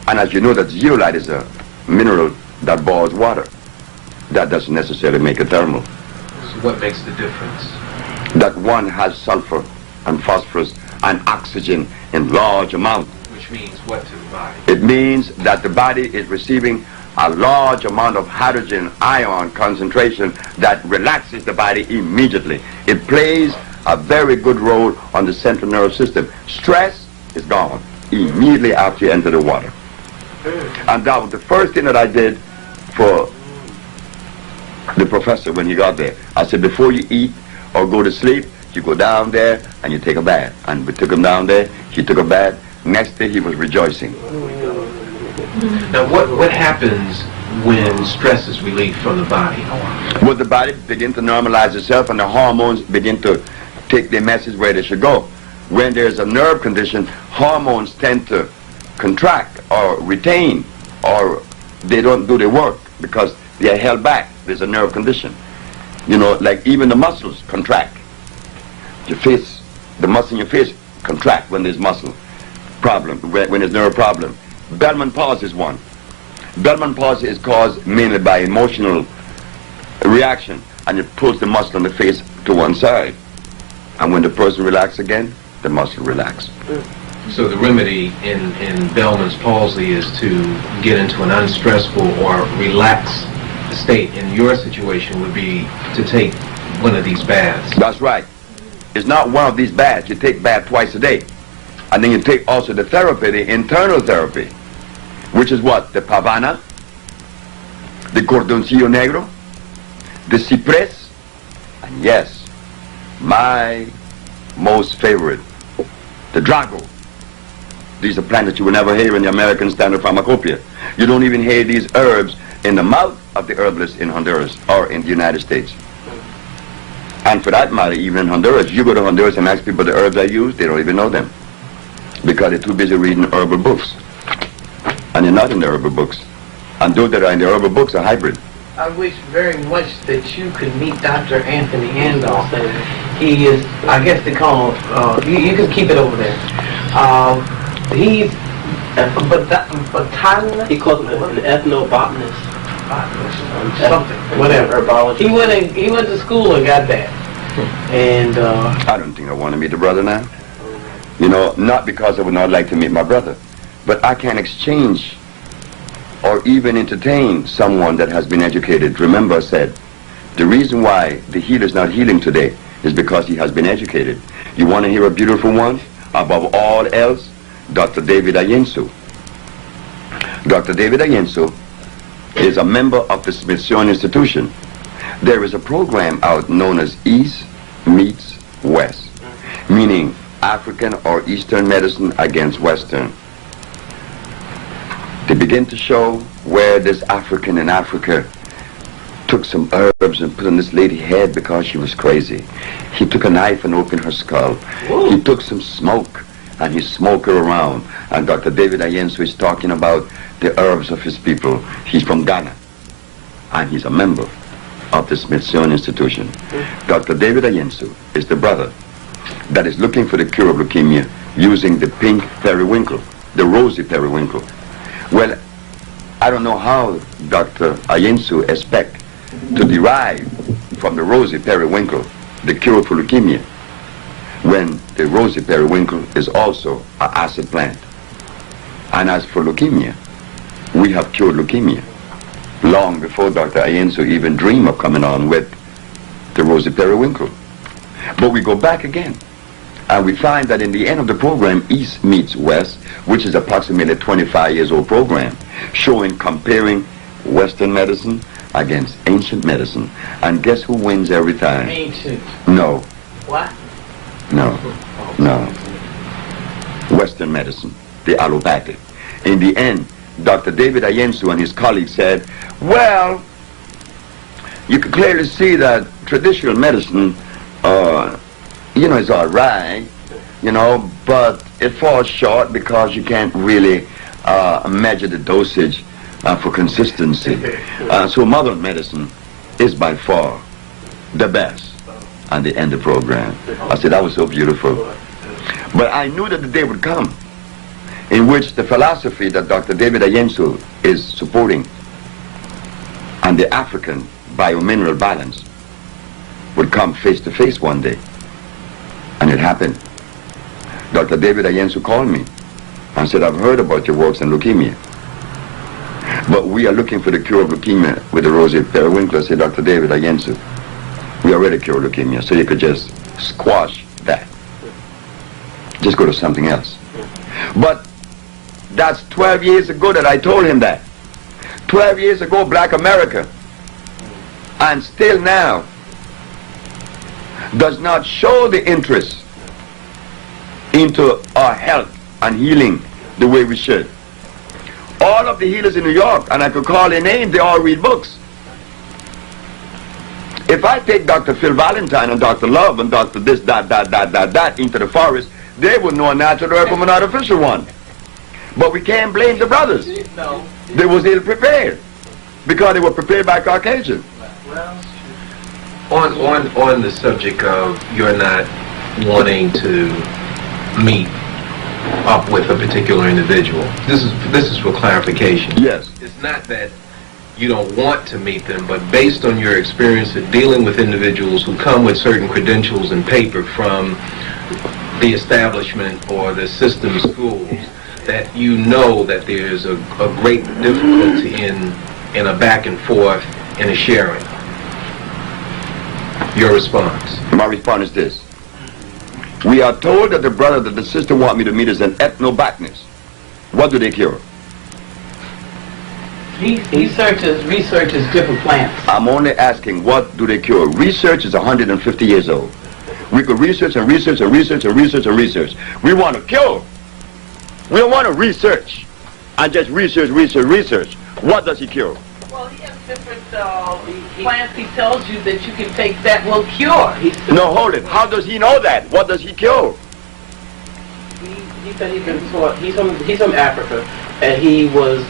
And as you know, that zeolite is a mineral that boils water. That doesn't necessarily make it thermal. So what makes the difference? That one has sulfur and phosphorus and oxygen in large amount. Which means what to the body? It means that the body is receiving a large amount of hydrogen ion concentration that relaxes the body immediately. It plays a very good role on the central nervous system. Stress is gone immediately after you enter the water. And that was the first thing that I did for the professor when he got there. I said, before you eat or go to sleep, you go down there and you take a bath. And we took him down there, he took a bath. Next day he was rejoicing. Now what happens when stress is relieved from the body? Well, the body begin to normalize itself and the hormones begin to take their message where they should go. When there's a nerve condition, hormones tend to contract or retain, or they don't do their work because they are held back. There's a nerve condition. You know, like even the muscles contract. Your face, the muscle in your face contract when there's muscle problem, when there's nerve problem. Bellman palsy is one. Bellman palsy is caused mainly by emotional reaction, and it pulls the muscle in the face to one side. And when the person relaxes again, the muscle relaxes. So the remedy in Bellman's palsy is to get into an unstressful or relaxed state. In your situation would be to take one of these baths. That's right. It's not one of these baths. You take bath twice a day. And then you take also the therapy, the internal therapy, which is what? The pavana, the cordoncillo negro, the cypress, and yes, my most favorite, the drago. These are plants that you will never hear in the American Standard Pharmacopoeia. You don't even hear these herbs in the mouth of the herbalist in Honduras or in the United States. And for that matter, even in Honduras, you go to Honduras and ask people the herbs I use, they don't even know them. Because they're too busy reading herbal books. And they're not in the herbal books. And those that are in the herbal books are hybrid. I wish very much that you could meet Dr. Anthony Handoff. He is, I guess they call him, you can keep it over there. He's botanist. He calls him an ethnobotanist. Something, whatever. Herbology. He went to school and got that. And I don't think I want to meet the brother now. You know, not because I would not like to meet my brother, but I can't exchange or even entertain someone that has been educated. Remember I said, the reason why the healer is not healing today is because he has been educated. You want to hear a beautiful one? Above all else, Dr. David Ayensu. Dr. David Ayensu is a member of the Smithsonian Institution. There is a program out known as East Meets West, meaning African or Eastern medicine against Western. They begin to show where this African in Africa took some herbs and put on this lady's head because she was crazy. He took a knife and opened her skull. Whoa. He took some smoke and he smoked her around. And Dr. David Ayensu is talking about the herbs of his people. He's from Ghana and he's a member of the Smithsonian Institution. Dr. David Ayensu is the brother that is looking for the cure of leukemia using the pink periwinkle, the rosy periwinkle. Well, I don't know how Dr. Ayensu expects to derive from the rosy periwinkle the cure for leukemia when the rosy periwinkle is also an acid plant. And as for leukemia, we have cured leukemia long before Dr. Ayensu even dreamed of coming on with the rosy periwinkle. But we go back again, and we find that in the end of the program, East meets West, which is approximately a 25 years old program, showing, comparing Western medicine against ancient medicine. And guess who wins every time? Ancient. No. What? No. No. Western medicine, the allopathic. In the end, Dr. David Ayensu and his colleagues said, well, you can clearly see that traditional medicine, is all right, but it falls short because you can't really measure the dosage for consistency. So modern medicine is by far the best. And they end the program. I said, that was so beautiful. But I knew that the day would come in which the philosophy that Dr. David Ayensu is supporting and the African biomineral balance would come face to face one day. And it happened. Dr. David Ayensu called me and said, I've heard about your works on leukemia, but we are looking for the cure of leukemia with the rosy periwinkle. I said, Dr. David Ayensu, we already cured leukemia, so you could just squash that. Just go to something else. But that's 12 years ago that I told him that. 12 years ago, Black America, and still now, does not show the interest into our health and healing the way we should. All of the healers in New York, and I could call their names, they all read books. If I take Dr. Phil Valentine and Dr. Love and Dr. this, that into the forest, they would know a natural herb from an artificial one. But we can't blame the brothers. No. They was ill prepared because they were prepared by Caucasians. Well, On the subject of you're not wanting to meet up with a particular individual, this is for clarification. Yes. It's not that you don't want to meet them, but based on your experience of dealing with individuals who come with certain credentials and paper from the establishment or the system schools, that you know that there's a great difficulty in a back and forth and a sharing. Your response? My response is this. We are told that the brother that the sister want me to meet is an ethnobotanist. What do they cure? he researches different plants. I'm only asking, what do they cure? Research is 150 years old. We could research and research and research and research and research. We want to cure. We don't want to research and just research. What does he cure? Well, he has different plants. He tells you that you can take that will cure. No, hold it. How does he know that? What does he cure? He said he's been taught. He's from Africa, and he was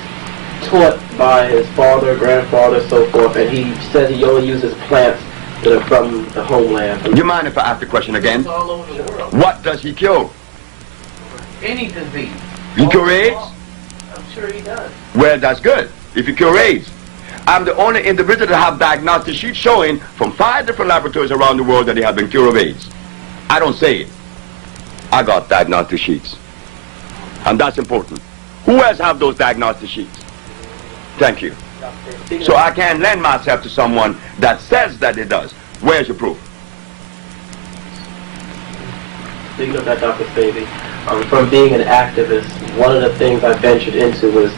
taught by his father, grandfather, so forth. And he says he only uses plants that are from the homeland. You mind if I ask the question again? It's all over the world. What does he cure? Any disease. He cure AIDS? I'm sure he does. Well, that's good. If you cure AIDS. I'm the only individual to have diagnostic sheets showing from 5 different laboratories around the world that they have been cured of AIDS. I don't say it. I got diagnostic sheets. And that's important. Who else have those diagnostic sheets? Thank you. So I can't lend myself to someone that says that it does. Where's your proof? Speaking of that, Dr. Sebi, from being an activist, one of the things I ventured into was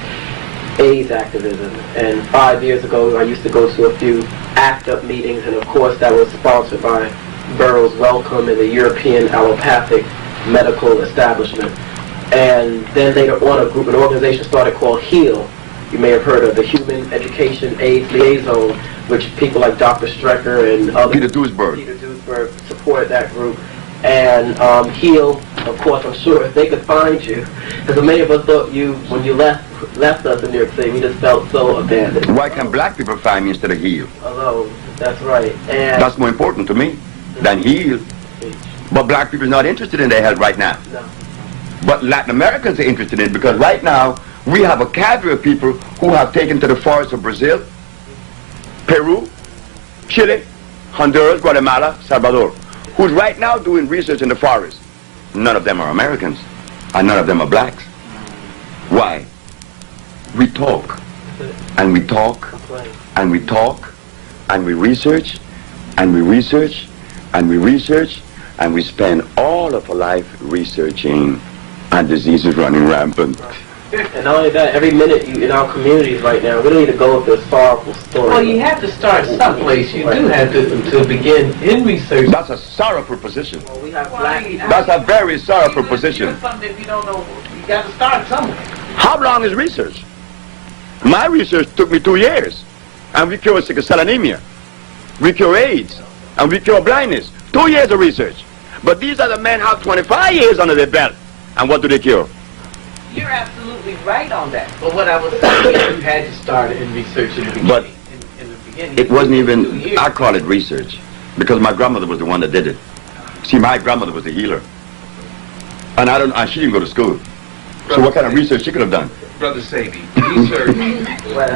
AIDS activism. And 5 years ago, I used to go to a few ACT UP meetings, and of course that was sponsored by Burroughs Wellcome and the European Allopathic Medical Establishment. And then later on, an organization started called HEAL. You may have heard of the Human Education AIDS Liaison, which people like Dr. Strecker and others, Peter Duisberg, supported that group. And HEAL, of course, I'm sure if they could find you, because many of us thought when you left us in New York City, we just felt so abandoned. why can black people find me instead of heal? Alone, that's right. And That's more important to me than heal. But black people are not interested in their health right now. No. But Latin Americans are interested in it because right now we have a cadre of people who have taken to the forests of Brazil, Peru, Chile, Honduras, Guatemala, Salvador, who's right now doing research in the forest. None of them are Americans, and none of them are blacks. Why? We talk, and we talk, and we talk, and we research, and we research, and we research, and we spend all of our life researching, and disease is running rampant. And not only that, every minute in our communities right now, we don't need to go with the sorrowful story. Well, you have to start someplace. You do have to begin in research. That's a sorrowful position. Well, we have black. That's a very sorrowful position. Do something if you don't know. You got to start somewhere. How long is research? My research took me 2 years, and we cure sickle cell anemia, we cure AIDS, and we cure blindness. 2 years of research. But these other men have 25 years under their belt, and what do they cure? You're absolutely right on that. But what I was saying is you had to start in research in the beginning. But in the beginning, it wasn't 2 even, years. I call it research, because my grandmother was the one that did it. See, my grandmother was a healer, and she didn't go to school. So what kind of research she could have done? Brother Sebi,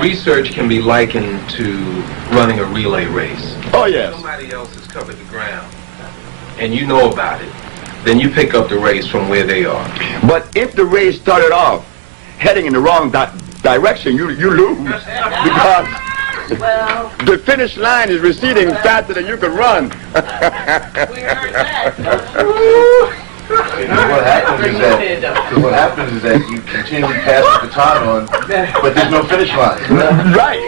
research can be likened to running a relay race. Oh, yes. Somebody else has covered the ground, and you know about it. Then you pick up the race from where they are. But if the race started off heading in the wrong direction, you lose. Because the finish line is receding faster than you can run. We heard that. What happens is that you continue to pass the baton on, but there's no finish line. Right.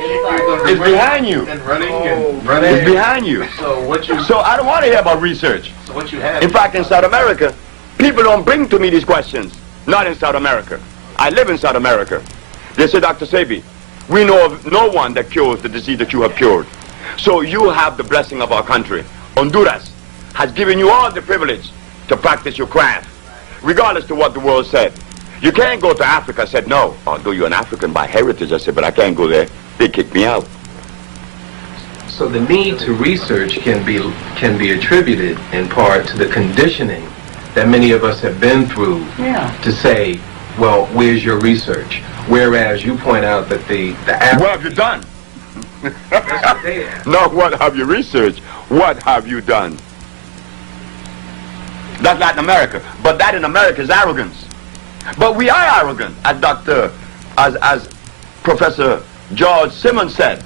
It's behind you. And running and running. It's behind you. So I don't want to hear about research. So what you have. In fact, in South America, people don't bring to me these questions. Not in South America. I live in South America. They say, Dr. Sebi, we know of no one that cures the disease that you have cured. So you have the blessing of our country. Honduras has given you all the privilege to practice your craft, regardless to what the world said. You can't go to Africa. I said, no. Although you're an African by heritage, I said, but I can't go there. They kicked me out. So the need to research can be attributed in part to the conditioning that many of us have been through to say, well, where's your research? Whereas you point out that what have you done? That's what they ask. No, what have you researched? What have you done? That's Latin America. But that in America is arrogance. But we are arrogant, as Professor George Simmons said,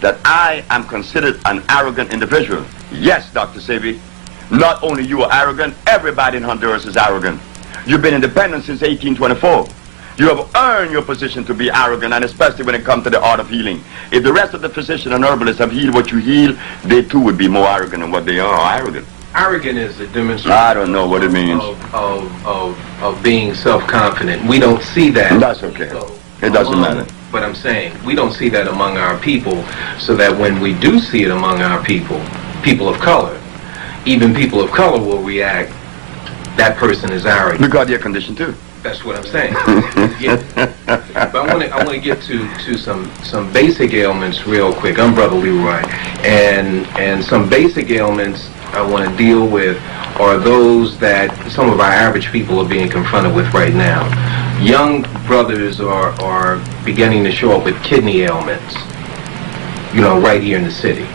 that I am considered an arrogant individual. Yes, Dr. Sebi, not only you are arrogant, everybody in Honduras is arrogant. You've been independent since 1824. You have earned your position to be arrogant, and especially when it comes to the art of healing. If the rest of the physicians and herbalists have healed what you heal, they too would be more arrogant than what they are arrogant. Arrogant is a demonstration. I don't know what it means. Of being self-confident. We don't see that. That's okay. It doesn't matter. But I'm saying we don't see that among our people, so that when we do see it among our people, people of color, even people of color will react, that person is arrogant. Because they're conditioned too. That's what I'm saying. Yeah. But I want to get to some basic ailments real quick. I'm Brother Leroy, and some basic ailments I want to deal with are those that some of our average people are being confronted with right now. Young brothers are beginning to show up with kidney ailments, right here in the city.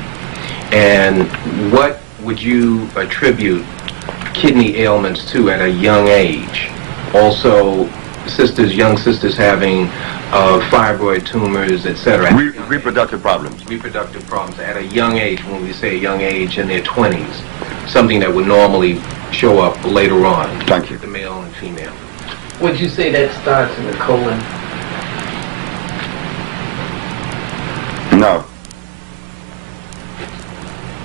And what would you attribute kidney ailments to at a young age? Also, young sisters having fibroid tumors, etc. Reproductive problems. Reproductive problems at a young age, when we say young age, in their 20s. Something that would normally show up later on. Thank you. The male and female. Would you say that starts in the colon? No.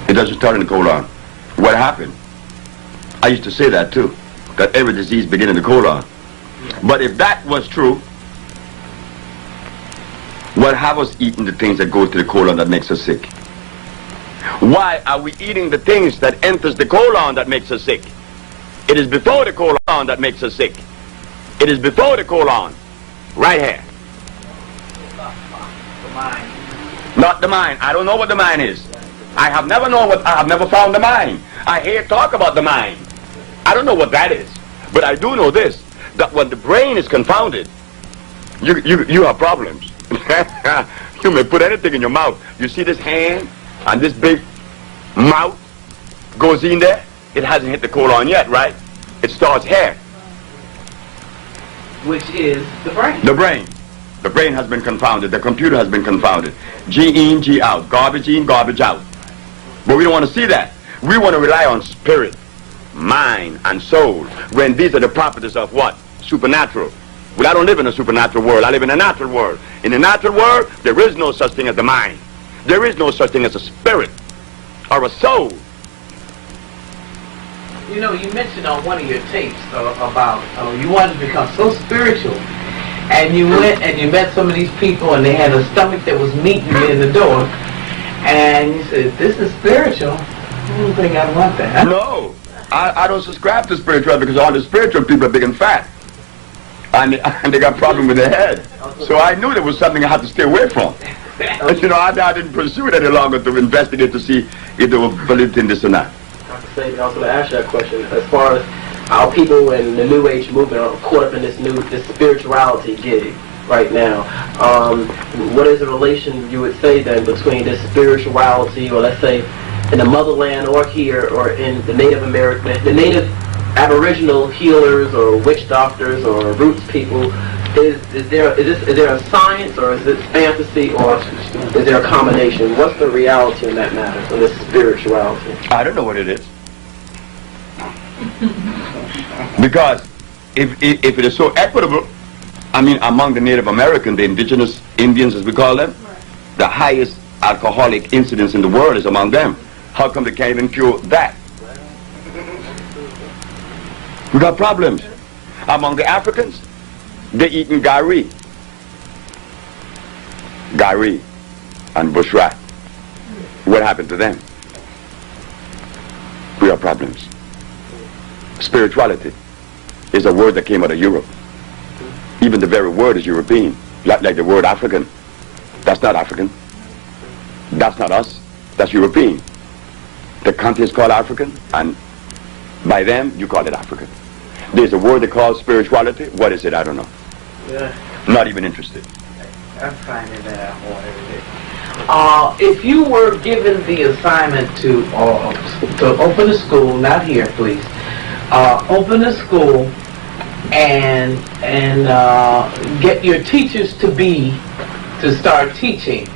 It doesn't start in the colon. What happened? I used to say that too, that every disease begins in the colon. But if that was true, what have us eating the things that go to the colon that makes us sick? Why are we eating the things that enters the colon that makes us sick? It is before the colon that makes us sick. It is before the colon, right here. The mind. Not the mind. I don't know what the mind is. I have never found the mind. I hear talk about the mind. I don't know what that is. But I do know this, that when the brain is confounded, you have problems. You may put anything in your mouth. You see this hand and this big mouth goes in there. It hasn't hit the colon yet, right? It starts here. which is the brain. The brain. The brain has been confounded. The computer has been confounded. G in, G out. Garbage in, garbage out. But we don't want to see that. We want to rely on spirit, mind, and soul, when these are the properties of what? Supernatural. Well, I don't live in a supernatural world. I live in a natural world. In the natural world, there is no such thing as the mind. There is no such thing as a spirit or a soul. You know, you mentioned on one of your tapes about you wanted to become so spiritual, and you went and you met some of these people, and they had a stomach that was meeting you in the door, and you said, "This is spiritual." I don't think I want that. No, I don't subscribe to spirituality, because all the spiritual people are big and fat, and they got problems with their head. So I knew there was something I had to stay away from. You know, I didn't pursue it any longer to investigate to see if they were believed in this or not. Dr. Sebi, I was going to ask you that question. As far as how people in the New Age movement are caught up in this spirituality gig right now, what is the relation you would say then between this spirituality, or let's say in the motherland or here, or in the Native American, the Native Aboriginal healers or witch doctors or roots people? Is there a science, or is it fantasy, or is there a combination? What's the reality in that matter, in this spirituality? I don't know what it is. Because if it is so equitable, I mean, among the Native American, the indigenous Indians, as we call them, the highest alcoholic incidence in the world is among them. How come they can't even cure that? We got problems. Among the Africans, they eating gari and bush rat. What happened to them? We have problems. Spirituality is a word that came out of Europe. Even the very word is European, like the word African. That's not African. That's not us. That's European. The country is called African, and by them, you call it African. There's a word they call spirituality. What is it? I don't know. Yeah. Not even interested. I'm finding that out. If you were given the assignment to open a school, not here, please, open a school and get your teachers to start teaching,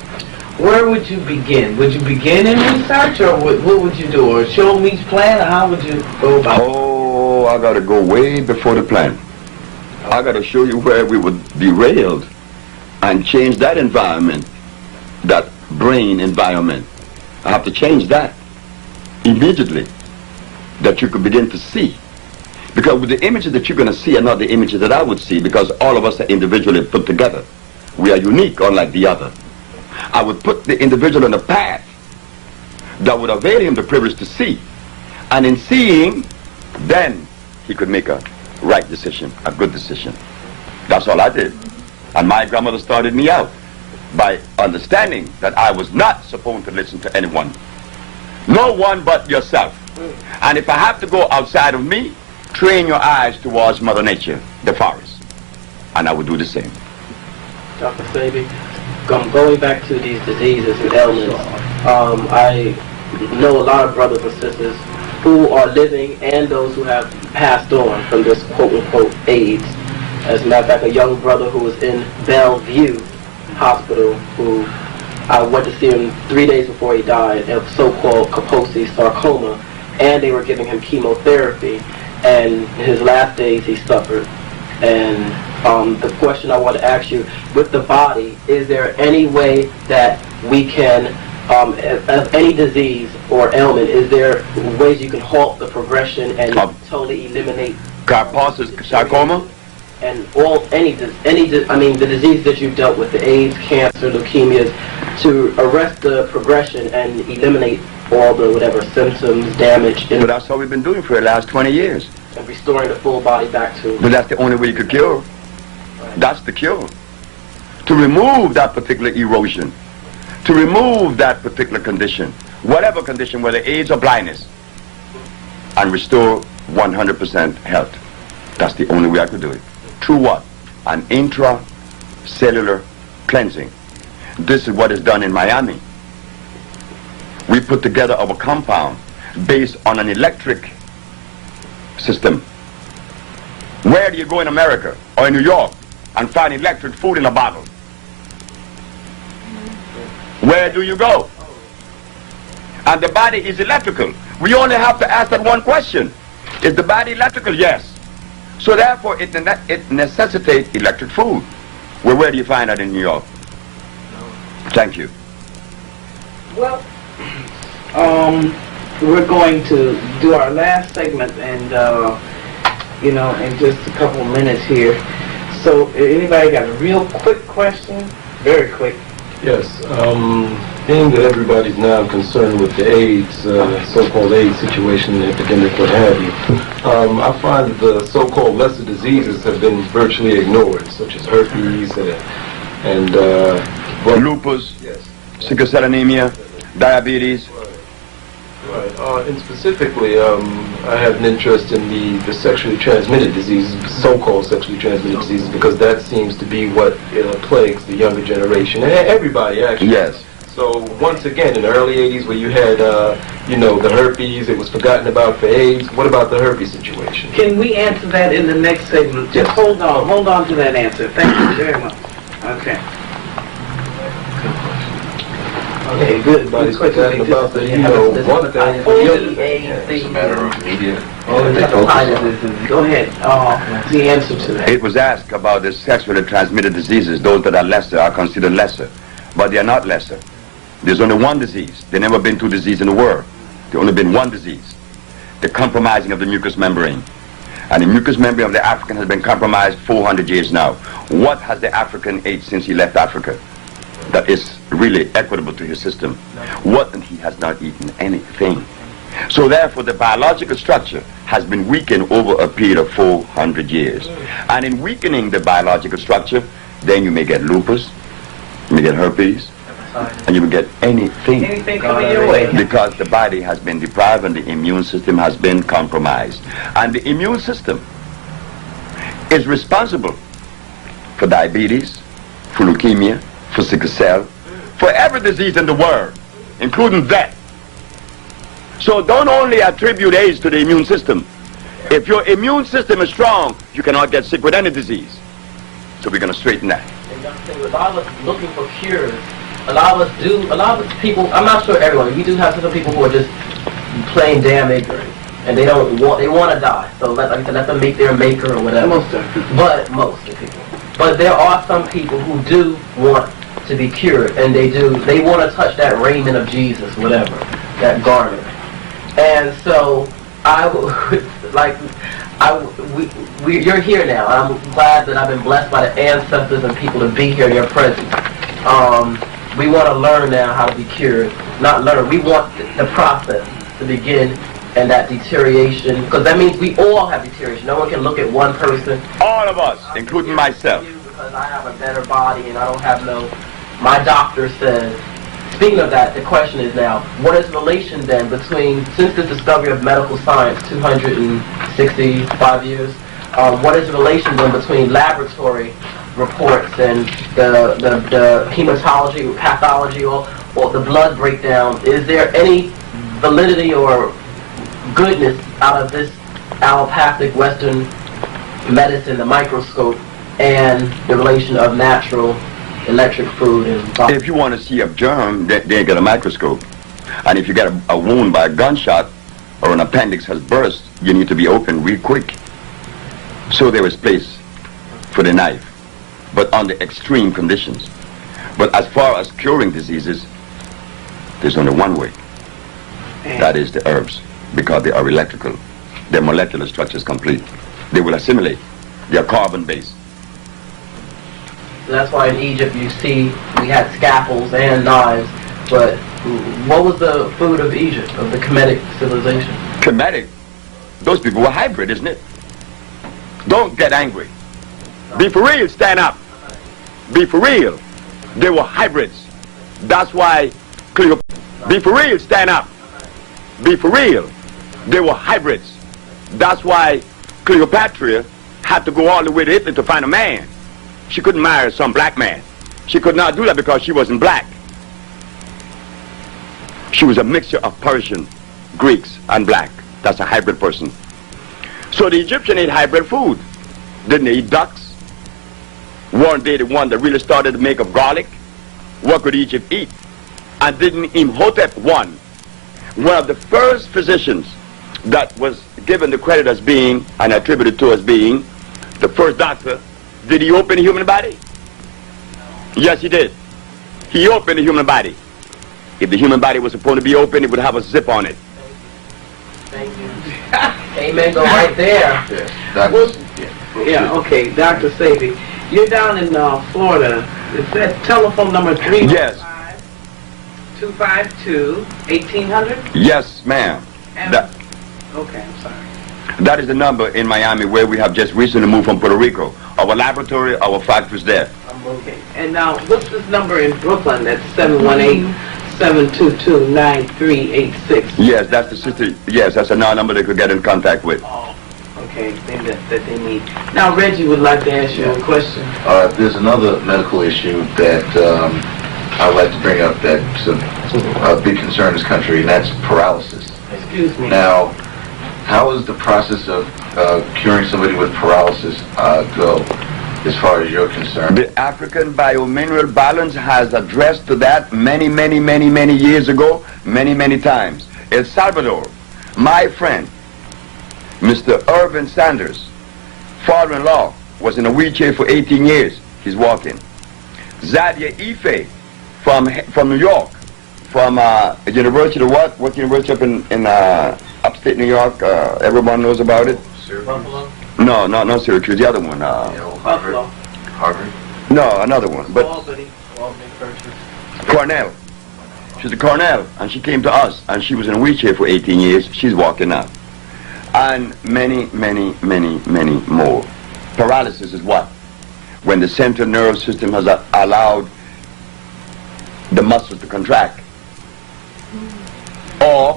where would you begin? Would you begin in research, or what would you do? Or show me plan, or how would you go about it? Oh, I got to go way before the plan. I got to show you where we were derailed and change that environment, that brain environment. I have to change that immediately, that you could begin to see. Because with the images that you're going to see are not the images that I would see, because all of us are individually put together. We are unique, unlike the other. I would put the individual on a path that would avail him the privilege to see. And in seeing, then he could make a right decision, a good decision. That's all I did. And my grandmother started me out by understanding that I was not supposed to listen to anyone. No one but yourself. And if I have to go outside of me, train your eyes towards Mother Nature, the forest. And I would do the same. Dr. Sebi, going back to these diseases and ailments, I know a lot of brothers and sisters who are living and those who have passed on from this quote-unquote AIDS. As a matter of fact, a young brother who was in Bellevue Hospital, who I went to see him 3 days before he died, of so-called Kaposi sarcoma, and they were giving him chemotherapy, and in his last days he suffered. And the question I want to ask you, with the body, is there any way that we can, of any disease or ailment, is there ways you can halt the progression and totally eliminate Kaposi sarcoma? and the disease that you've dealt with, the AIDS, cancer, leukemias, to arrest the progression and eliminate all the whatever symptoms, damage, But that's what we've been doing for the last 20 years. and restoring the full body back to. But that's the only way you could cure. That's the cure. To remove that particular erosion, to remove that particular condition, whatever condition, whether AIDS or blindness, and restore 100% health. That's the only way I could do it. Through what? An intracellular cleansing. This is what is done in Miami. We put together our compound based on an electric system. Where do you go in America or in New York and find electric food in a bottle? Where do you go? And the body is electrical. We only have to ask that one question. Is the body electrical? Yes. So therefore, it necessitates electric food. Well, where do you find that in New York? Thank you. Well, we're going to do our last segment, and in just a couple of minutes here. So, anybody got a real quick question? Very quick. Yes, being that everybody's now concerned with the AIDS, so-called AIDS situation, epidemic, what have you, I find that the so-called lesser diseases have been virtually ignored, such as herpes and Lupus, yes. sickle cell anemia, diabetes. Right. And specifically, I have an interest in the sexually transmitted diseases, so-called sexually transmitted diseases, because that seems to be what plagues the younger generation, and everybody actually. Yes. So once again, in the early 80s where you had, the herpes, it was forgotten about for AIDS. What about the herpes situation? Can we answer that in the next segment? Just hold on to that answer. Thank you very much. Okay. Okay, good. Everybody's forgotten about the, one thing. It's a matter of media. Go ahead. The answer to that. It was asked about the sexually transmitted diseases. Those that are lesser are considered lesser, but they are not lesser. There's only one disease. There's never been two diseases in the world. There's only been one disease, the compromising of the mucous membrane. And the mucous membrane of the African has been compromised 400 years now. What has the African ate since he left Africa that is really equitable to his system? What? And he has not eaten anything. So therefore, the biological structure has been weakened over a period of 400 years. And in weakening the biological structure, then you may get lupus, you may get herpes, and you will get anything. Anything coming your way. Because the body has been deprived and the immune system has been compromised. And the immune system is responsible for diabetes, for leukemia, for sickle cell, for every disease in the world, including that. So don't only attribute AIDS to the immune system. If your immune system is strong, you cannot get sick with any disease. So we're going to straighten that. A lot of us looking for cures. A lot of people, I'm not sure everyone, we do have some people who are just plain damn ignorant. And they want to die. So let them make their maker or whatever. Most of the people. But there are some people who do want to be cured, and they want to touch that raiment of Jesus, whatever, that garment. And so you're here now. I'm glad that I've been blessed by the ancestors and people to be here in your presence. We want to learn now how to be cured. Not learn. We want the process to begin, and that deterioration, because that means we all have deterioration. No one can look at one person. All of us, including myself. Because I have a better body and I don't have my doctor says. Speaking of that, the question is now, what is the relation then between, since the discovery of medical science 265 years, what is the relation then between laboratory reports and the hematology, pathology, or the blood breakdown? Is there any validity or goodness out of this allopathic Western medicine, the microscope, and the relation of natural electric food and if you want to see a germ, then get a microscope. And if you get a wound by a gunshot or an appendix has burst, you need to be open real quick. So there is place for the knife, but under extreme conditions. But as far as curing diseases, there's only one way. That is the herbs, because they are electrical. Their molecular structure is complete. They will assimilate. They are carbon-based. That's why in Egypt you see we had scalpels and knives, but what was the food of Egypt, of the Kemetic civilization? Kemetic? Those people were hybrid, isn't it? Don't get angry. Be for real, stand up. Be for real. They were hybrids. That's why be for real, stand up. Be for real. They were hybrids. That's why Cleopatra had to go all the way to Italy to find a man. She couldn't marry some black man. She could not do that because she wasn't black. She was a mixture of Persian, Greeks, and black. That's a hybrid person. So the Egyptian ate hybrid food. Didn't they eat ducks? Weren't they the one that really started to make up garlic? What could Egypt eat? And didn't Imhotep I, one of the first physicians that was given the credit as being, and attributed to as being, the first doctor, did he open the human body? Yes, he did. He opened the human body. If the human body was supposed to be open, it would have a zip on it. Thank you. Amen. Go right there. Yeah, okay, Dr. Sebi, you're down in Florida. Is that telephone number 315 Yes. 252-1800? Yes, ma'am. That, Okay, I'm sorry. that is the number in Miami where we have just recently moved from Puerto Rico. Our laboratory, our factory's there. Okay, and now what's this number in Brooklyn? That's 718-722-9386. Yes, that's the sister. Yes, that's another number they could get in contact with. Oh, okay, thing that they need. Now Reggie would like to ask you a question. There's another medical issue that I'd like to bring up that's a big concern in this country, and that's paralysis. Excuse me. Now, how is the process of curing somebody with paralysis go, as far as you're concerned? The African Biomineral Balance has addressed to that many years ago, many times. El Salvador, my friend, Mr. Irvin Sanders, father-in-law, was in a wheelchair for 18 years. He's walking. Zadia Ife from New York, from University of what university up in upstate New York? Everyone knows about it. Buffalo? No, not Syracuse. The other one. Buffalo. Harvard? No, another one. But Albany. Cornell. She's a Cornell, and she came to us, and she was in a wheelchair for 18 years. She's walking now. And many more. Paralysis is what? When the central nervous system has allowed the muscles to contract, or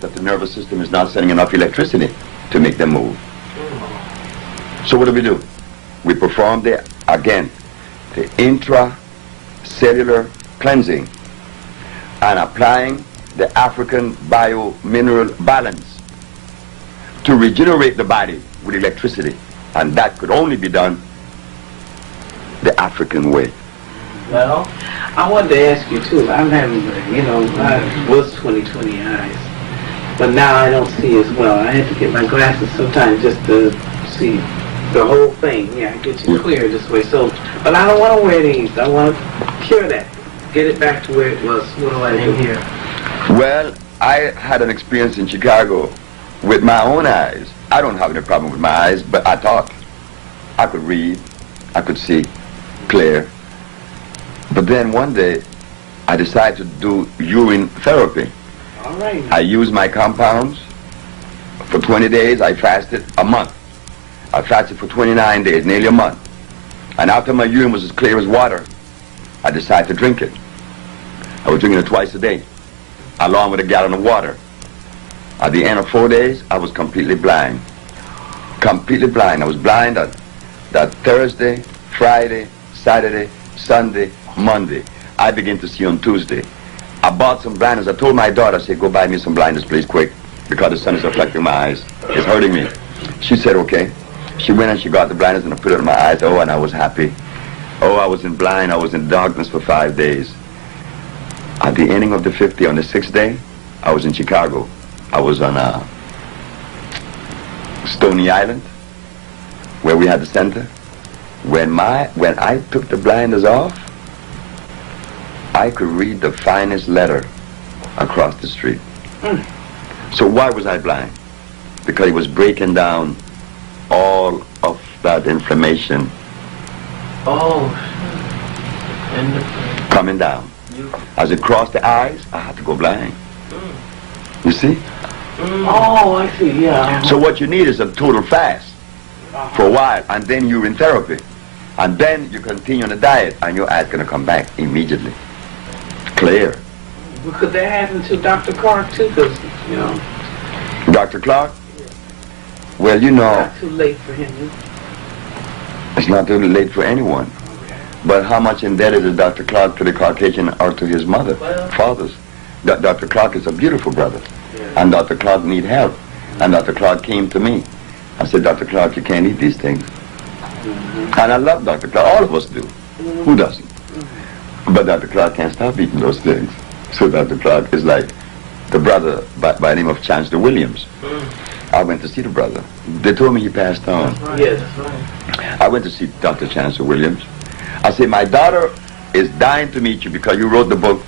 that the nervous system is not sending enough electricity to make them move. So what do? We perform the intracellular cleansing and applying the African Biomineral Balance to regenerate the body with electricity. And that could only be done the African way. Well, I wanted to ask you too. I'm having, I was 20/20 eyes, but now I don't see as well. I had to get my glasses sometimes just to see the whole thing. Yeah, I get you clear this way. So, but I don't want to wear these. I want to cure that, get it back to where it was. What do I do here? Well, I had an experience in Chicago with my own eyes. I don't have any problem with my eyes, but I talk. I could read. I could see clear. But then one day, I decided to do urine therapy. All right. I used my compounds. For 20 days, I fasted a month. I fasted for 29 days, nearly a month. And after my urine was as clear as water, I decided to drink it. I was drinking it twice a day, along with a gallon of water. At the end of 4 days, I was completely blind. Completely blind. I was blind on that Thursday, Friday, Saturday, Sunday, Monday. I began to see on Tuesday. I bought some blinders. I told my daughter, I said, go buy me some blinders, please, quick, because the sun is affecting my eyes. It's hurting me. She said, okay. She went and she got the blinders and I put it on my eyes. Oh, and I was happy. Oh, I was in blind. I was in darkness for 5 days. At the ending of the 50, on the 6th day, I was in Chicago. I was on Stony Island, where we had the center. When I took the blinders off, I could read the finest letter across the street. So why was I blind? Because it was breaking down all of that inflammation coming down. As it crossed the eyes, I had to go blind. You see? Oh, I see, yeah. So what you need is a total fast for a while, and then urine therapy. And then you continue on the diet, and your eyes going to come back immediately. Clear. Could that happen to Dr. Clark, too? Because, Dr. Clark? Well, not too late for him. It's not too late for anyone. But how much indebted is Dr. Clark to the Caucasian or to his mother, fathers? Dr. Clark is a beautiful brother. And Dr. Clark need help. And Dr. Clark came to me. I said, Dr. Clark, you can't eat these things. And I love Dr. Clark. All of us do. Who doesn't? But Dr. Clark can't stop eating those things. So Dr. Clark is like the brother by the name of Chancellor Williams. I went to see the brother. They told me he passed on. Yes, that's right. I went to see Dr. Chancellor Williams. I said, my daughter is dying to meet you because you wrote the book,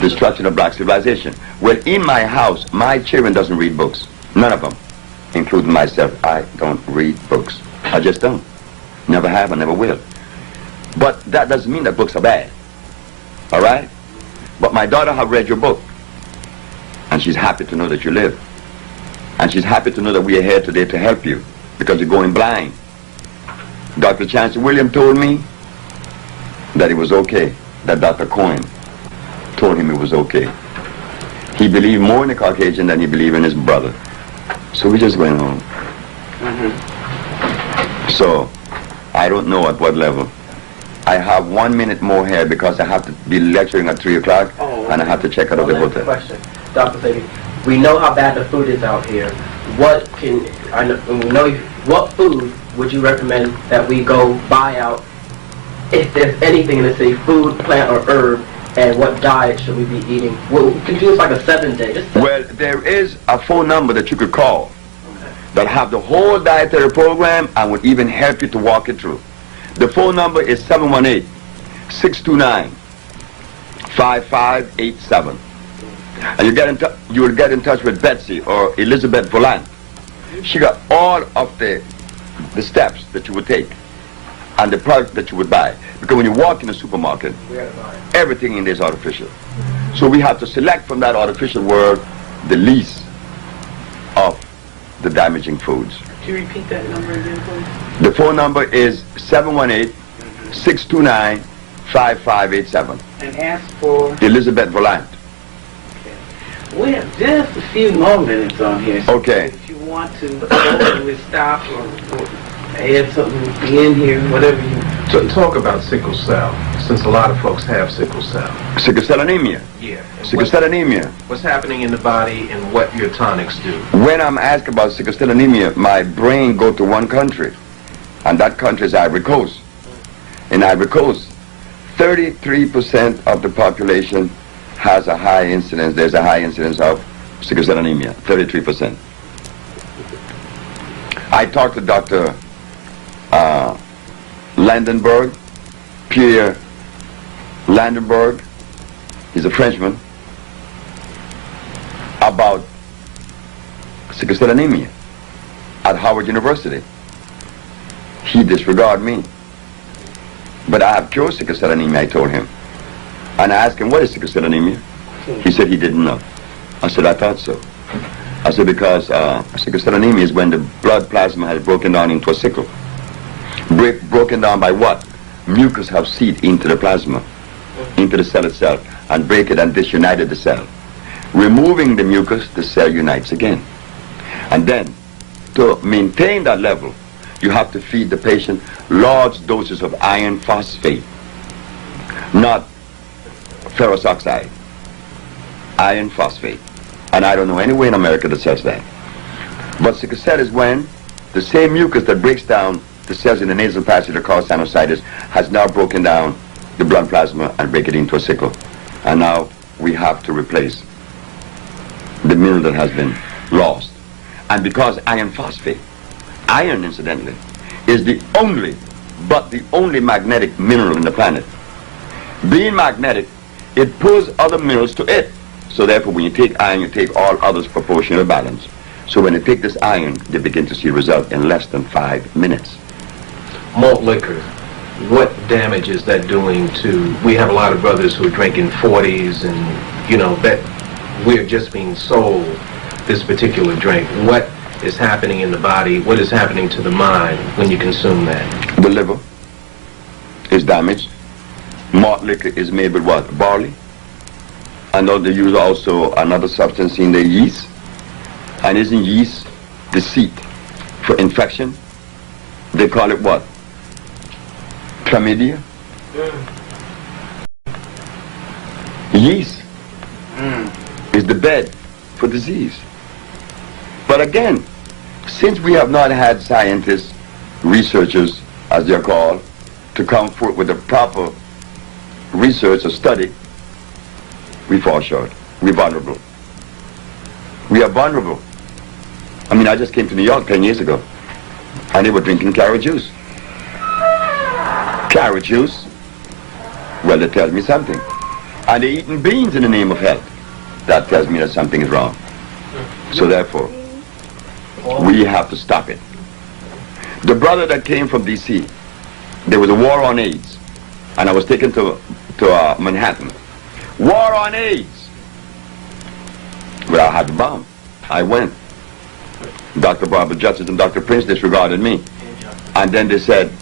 Destruction of Black Civilization. Well, in my house, my children doesn't read books. None of them, including myself. I don't read books. I just don't. Never have and never will. But that doesn't mean that books are bad. All right? But my daughter has read your book. And she's happy to know that you live. And she's happy to know that we are here today to help you because you're going blind. Dr. Chancellor Williams told me that it was okay, that Dr. Cohen told him it was okay. He believed more in the Caucasian than he believed in his brother. So we just went home. So I don't know at what level. I have 1 minute more here because I have to be lecturing at 3 o'clock and I have to check out of the hotel. Question, Dr. Sebi. We know how bad the food is out here. What food would you recommend that we go buy out if there's anything in the city, food, plant, or herb, and what diet should we be eating? Well, we can do this like a 7-day. Well, there is a phone number that you could call that have the whole dietary program and would even help you to walk it through. The phone number is 718-629-5587. And you will get in touch with Betsy or Elizabeth Volant. She got all of the steps that you would take and the product that you would buy. Because when you walk in a supermarket, everything in there is artificial. So we have to select from that artificial world the least of the damaging foods. Can you repeat that number again, please? The phone number is 718-629-5587. And ask for... Elizabeth Volant. We have just a few more minutes on here. So Okay. if you want to we stop or add something in here, whatever you... So talk about sickle cell, since a lot of folks have sickle cell. Sickle cell anemia. Yeah. And Sickle cell anemia. What's happening in the body and what your tonics do? When I'm asked about sickle cell anemia, my brain goes to one country, and that country is Ivory Coast. In Ivory Coast, 33% of the population has a high incidence. There's a high incidence of sickle cell anemia, 33%. I talked to Dr. Landenberg, Pierre Landenberg, he's a Frenchman, about sickle cell anemia at Howard University. He disregarded me. But I have cured sickle cell anemia, I told him. And I asked him, what is sickle cell anemia? He said he didn't know. I said, I thought so. I said, because sickle cell anemia is when the blood plasma has broken down into a sickle. Broken down by what? Mucus have seeped into the plasma, into the cell itself, and break it and disunited the cell. Removing the mucus, the cell unites again. And then, to maintain that level, you have to feed the patient large doses of iron phosphate, not ferrous oxide, iron phosphate. And I don't know anywhere in America that says that. But sickle cell is when the same mucus that breaks down the cells in the nasal passage that cause sinusitis has now broken down the blood plasma and break it into a sickle. And now we have to replace the mineral that has been lost. And because iron phosphate, iron incidentally, is the only magnetic mineral in the planet. Being magnetic, it pulls other minerals to it. So therefore, when you take iron, you take all others proportional balance. So when they take this iron, they begin to see a result in less than 5 minutes. Malt liquor, what damage is that doing to... We have a lot of brothers who are drinking 40s and, you know, that we're just being sold this particular drink. What is happening in the body? What is happening to the mind when you consume that? The liver is damaged. Malt liquor is made with what? Barley. And they use also another substance in the yeast. And isn't yeast the seat for infection? They call it what? Chlamydia? Yeast is the bed for disease. But again, since we have not had scientists, researchers as they're called, to come forth with the proper research or study, we fall short. We're vulnerable. We are vulnerable. I mean, I just came to New York 10 years ago, and they were drinking carrot juice. Carrot juice? Well, that tells me something. And they're eating beans in the name of health. That tells me that something is wrong. So therefore, we have to stop it. The brother that came from D.C., there was a war on AIDS, and I was taken to Manhattan. War on AIDS! Well, I had the bomb. I went. Dr. Barbara Justice and Dr. Prince disregarded me. And then they said,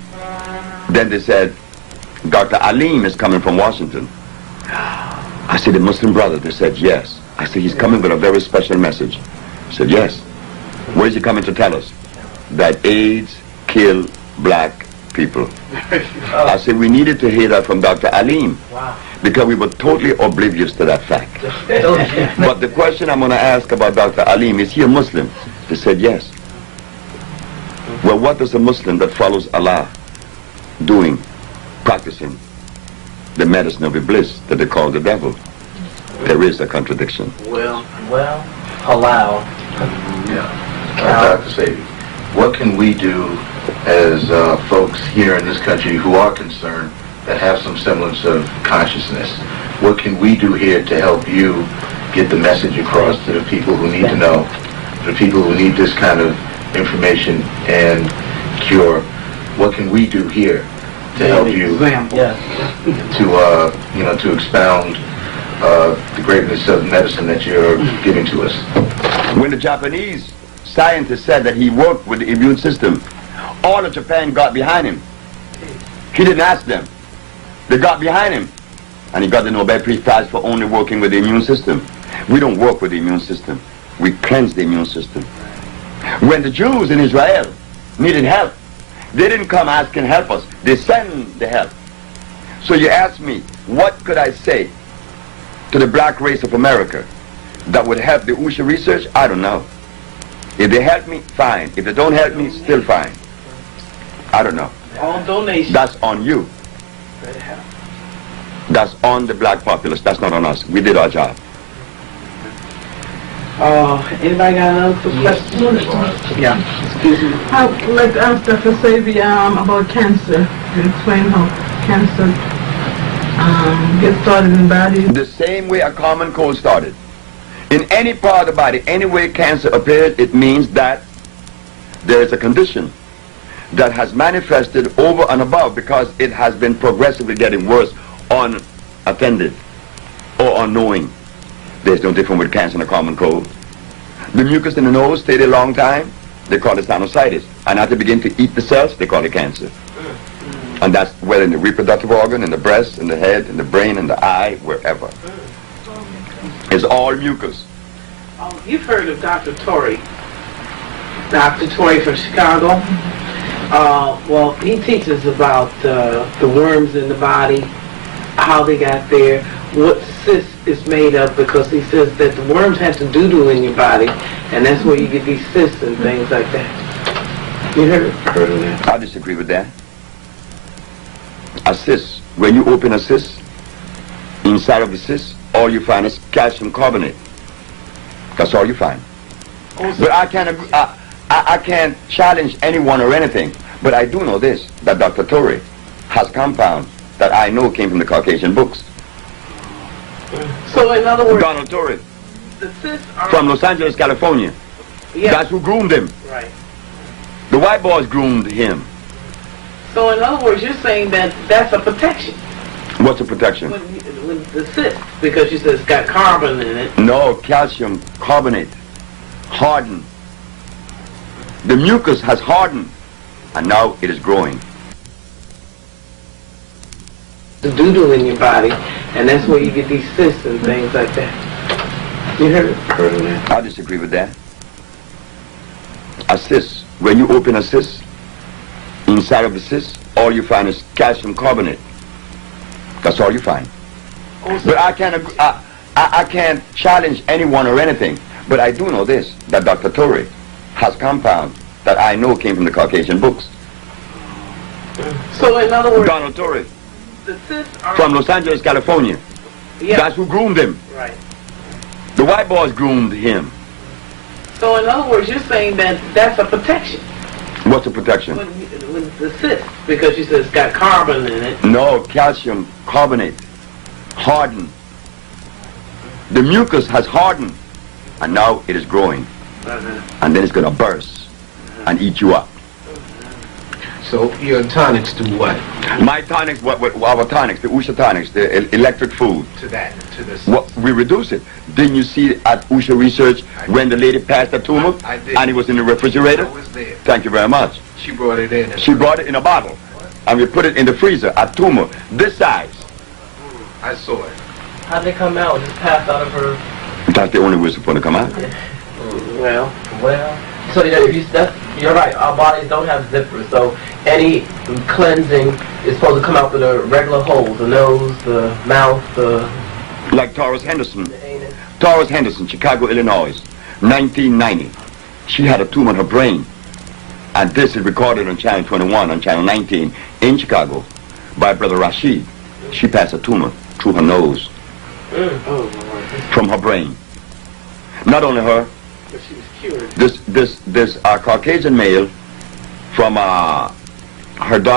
Dr. Alim is coming from Washington. I said, the Muslim brother? They said, yes. I said, he's coming with a very special message. I said, yes. Where is he coming to tell us? That AIDS kill black people. I said, we needed to hear that from Dr. Alim. Because we were totally oblivious to that fact. But the question I'm going to ask about Dr. Alim, is he a Muslim? They said, yes. Well, what does a Muslim that follows Allah doing, practicing the medicine of bliss that they call the devil? There is a contradiction. Well, allow. Dr. Sebi, what can we do as folks here in this country who are concerned, that have some semblance of consciousness? What can we do here to help you get the message across to the people who need to know, the people who need this kind of information and cure? What can we do here to help you to expound the greatness of medicine that you're giving to us? When the Japanese scientist said that he worked with the immune system, all of Japan got behind him. He didn't ask them. They got behind him. And he got the Nobel Peace Prize for only working with the immune system. We don't work with the immune system. We cleanse the immune system. When the Jews in Israel needed help, they didn't come asking help us. They sent the help. So you ask me, what could I say to the black race of America that would help the OSHA research? I don't know. If they help me, fine. If they don't help me, still fine. I don't know. All donations. That's on you. That's on the black populace. That's not on us. We did our job. Anybody got another question? Yeah. Excuse me. I would like to ask Dr. Sebi about cancer. You explain how cancer gets started in the body. The same way a common cold started. In any part of the body, any way cancer appears, it means that there is a condition that has manifested over and above because it has been progressively getting worse, unattended or unknowing. There's no difference with cancer and a common cold. The mucus in the nose stayed a long time, they call it sinusitis. And after they begin to eat the cells, they call it cancer. And that's whether in the reproductive organ, in the breast, in the head, in the brain, in the eye, wherever. It's all mucus. You've heard of Dr. Torrey. Dr. Torrey from Chicago. Well, he teaches about the worms in the body, how they got there, what cyst is made of, because he says that the worms have to doo-doo in your body, and that's where you get these cysts and things like that. You heard of that? I disagree with that. A cyst, when you open a cyst, inside of the cyst, all you find is calcium carbonate. That's all you find. But I can't challenge anyone or anything. But I do know this, that Dr. Torrey has compounds that I know came from the Caucasian books. So in other words, Donald Torrey, the cysts are from Los Angeles, California. Yeah. That's who groomed him. Right. The white boys groomed him. So in other words, you're saying that that's a protection. What's a protection? When the cyst, because you said it's got carbon in it. No, calcium carbonate. Hardened. The mucus has hardened, and now it is growing. The doo-doo in your body, and that's where you get these cysts and things like that. You heard of that? I disagree with that. A cyst, when you open a cyst, inside of the cyst, all you find is calcium carbonate. That's all you find. But I can't challenge anyone or anything. But I do know this, that Dr. Torrey has compounds that I know came from the Caucasian books. So in other words, Donald Torres, the cysts are... from Los Angeles, California. Yeah, That's who groomed him. right. The white boys groomed him. So in other words, you're saying that that's a protection What's the protection? with the cyst, because you said it's got carbon in it. No, calcium carbonate. Hardened. The mucus has hardened. And now it is growing. And then it's going to burst and eat you up. So your tonics do what? My tonics, what our tonics, the Usha tonics, the electric food, To that, to this. what we reduce it. Didn't you see at Usha Research when the lady passed the tumor I did. and it was in the refrigerator? I was there. Thank you very much. She brought it in. She brought it in a bottle and we put it in the freezer, a tumor this size. I saw it. How'd they come out? Just passed out of her. That's the only way it's supposed to come out. Well, Well, so if you're right. Our bodies don't have zippers, so any cleansing is supposed to come out through the regular holes: the nose, the mouth, the Like Taurus Henderson. anus. Taurus Henderson, Chicago, Illinois, 1990. She had a tumor in her brain. And this is recorded on Channel 21, on Channel 19 in Chicago by Brother Rashid. She passed a tumor through her nose oh, from her brain. Not only her, but she was cured. this Caucasian male from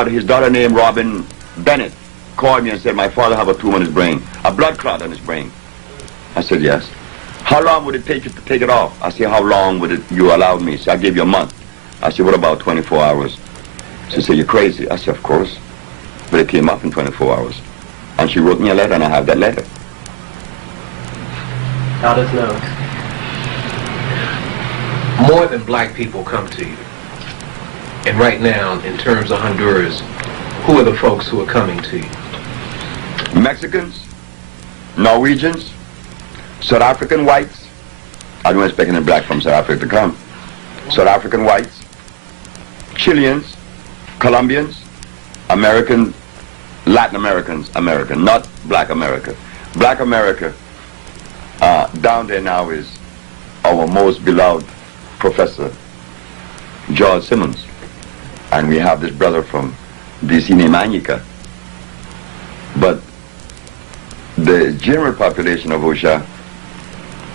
his daughter named Robin Bennett called me and said, my father have a tumor in his brain, a blood clot in his brain. I said, yes. How long would it take you to take it off? I said, how long would you allow me? She said, I gave you a month. I said, what about 24 hours? She said, you're crazy. I said, of course. But it came off in 24 hours. And she wrote me a letter, and I have that letter. Out his nose. More than black people come to you. And right now, in terms of Honduras, who are the folks who are coming to you? Mexicans, Norwegians, South African whites. I don't expect any black from South Africa to come. South African whites, Chileans, Colombians, American, Latin Americans, American, not black America. Black America, down there now is our most beloved professor, George Simmons. And we have this brother from DC named Anika. But the general population of Osha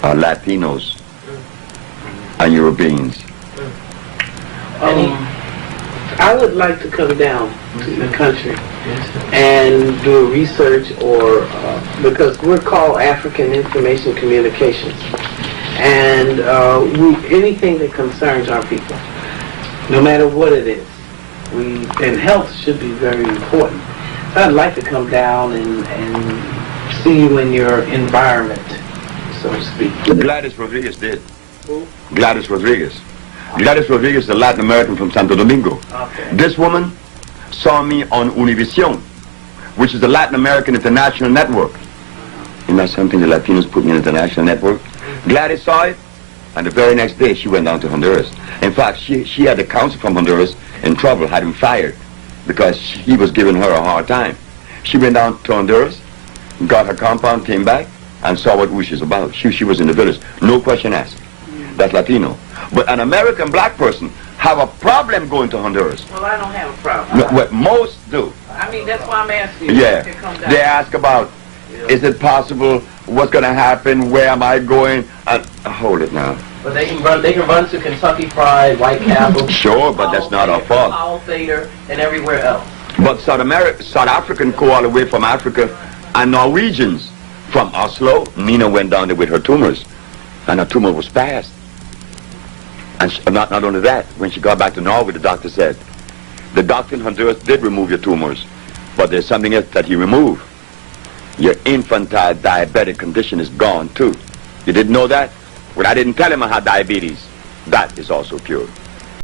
are Latinos and Europeans. I would like to come down to the country and do a research, or because we're called African Information Communications, and anything that concerns our people, no matter what it is, and health should be very important. So I'd like to come down and see you in your environment, so to speak. Gladys Rodriguez did. Who? Gladys Rodriguez. Gladys Rodriguez is a Latin American from Santo Domingo. Okay. This woman saw me on Univision, which is the Latin American International Network. Isn't that something? The Latinos put me in the international network. Gladys saw it, and the very next day she went down to Honduras. In fact, she had the counsel from Honduras in trouble, had him fired, because he was giving her a hard time. She went down to Honduras, got her compound, came back, and saw what Ush is about. She was in the village. No question asked. That's Latino. But an American black person have a problem going to Honduras. Well, I don't have a problem. No, what most do. I mean, that's why I'm asking you. Yeah. To come down. They ask about, is it possible? What's going to happen? Where am I going? And hold it now. But they can run to Kentucky Fried, White Castle. Sure, but that's not our fault. Owl Theater, and everywhere else. But South African go all the way from Africa, and Norwegians from Oslo. Nina went down there with her tumors, and her tumor was passed. And not only that, when she got back to Norway, the doctor said, the doctor in Honduras did remove your tumors, but there's something else that he removed. Your infantile diabetic condition is gone too. You didn't know that? Well, I didn't tell him I had diabetes. That is also cured.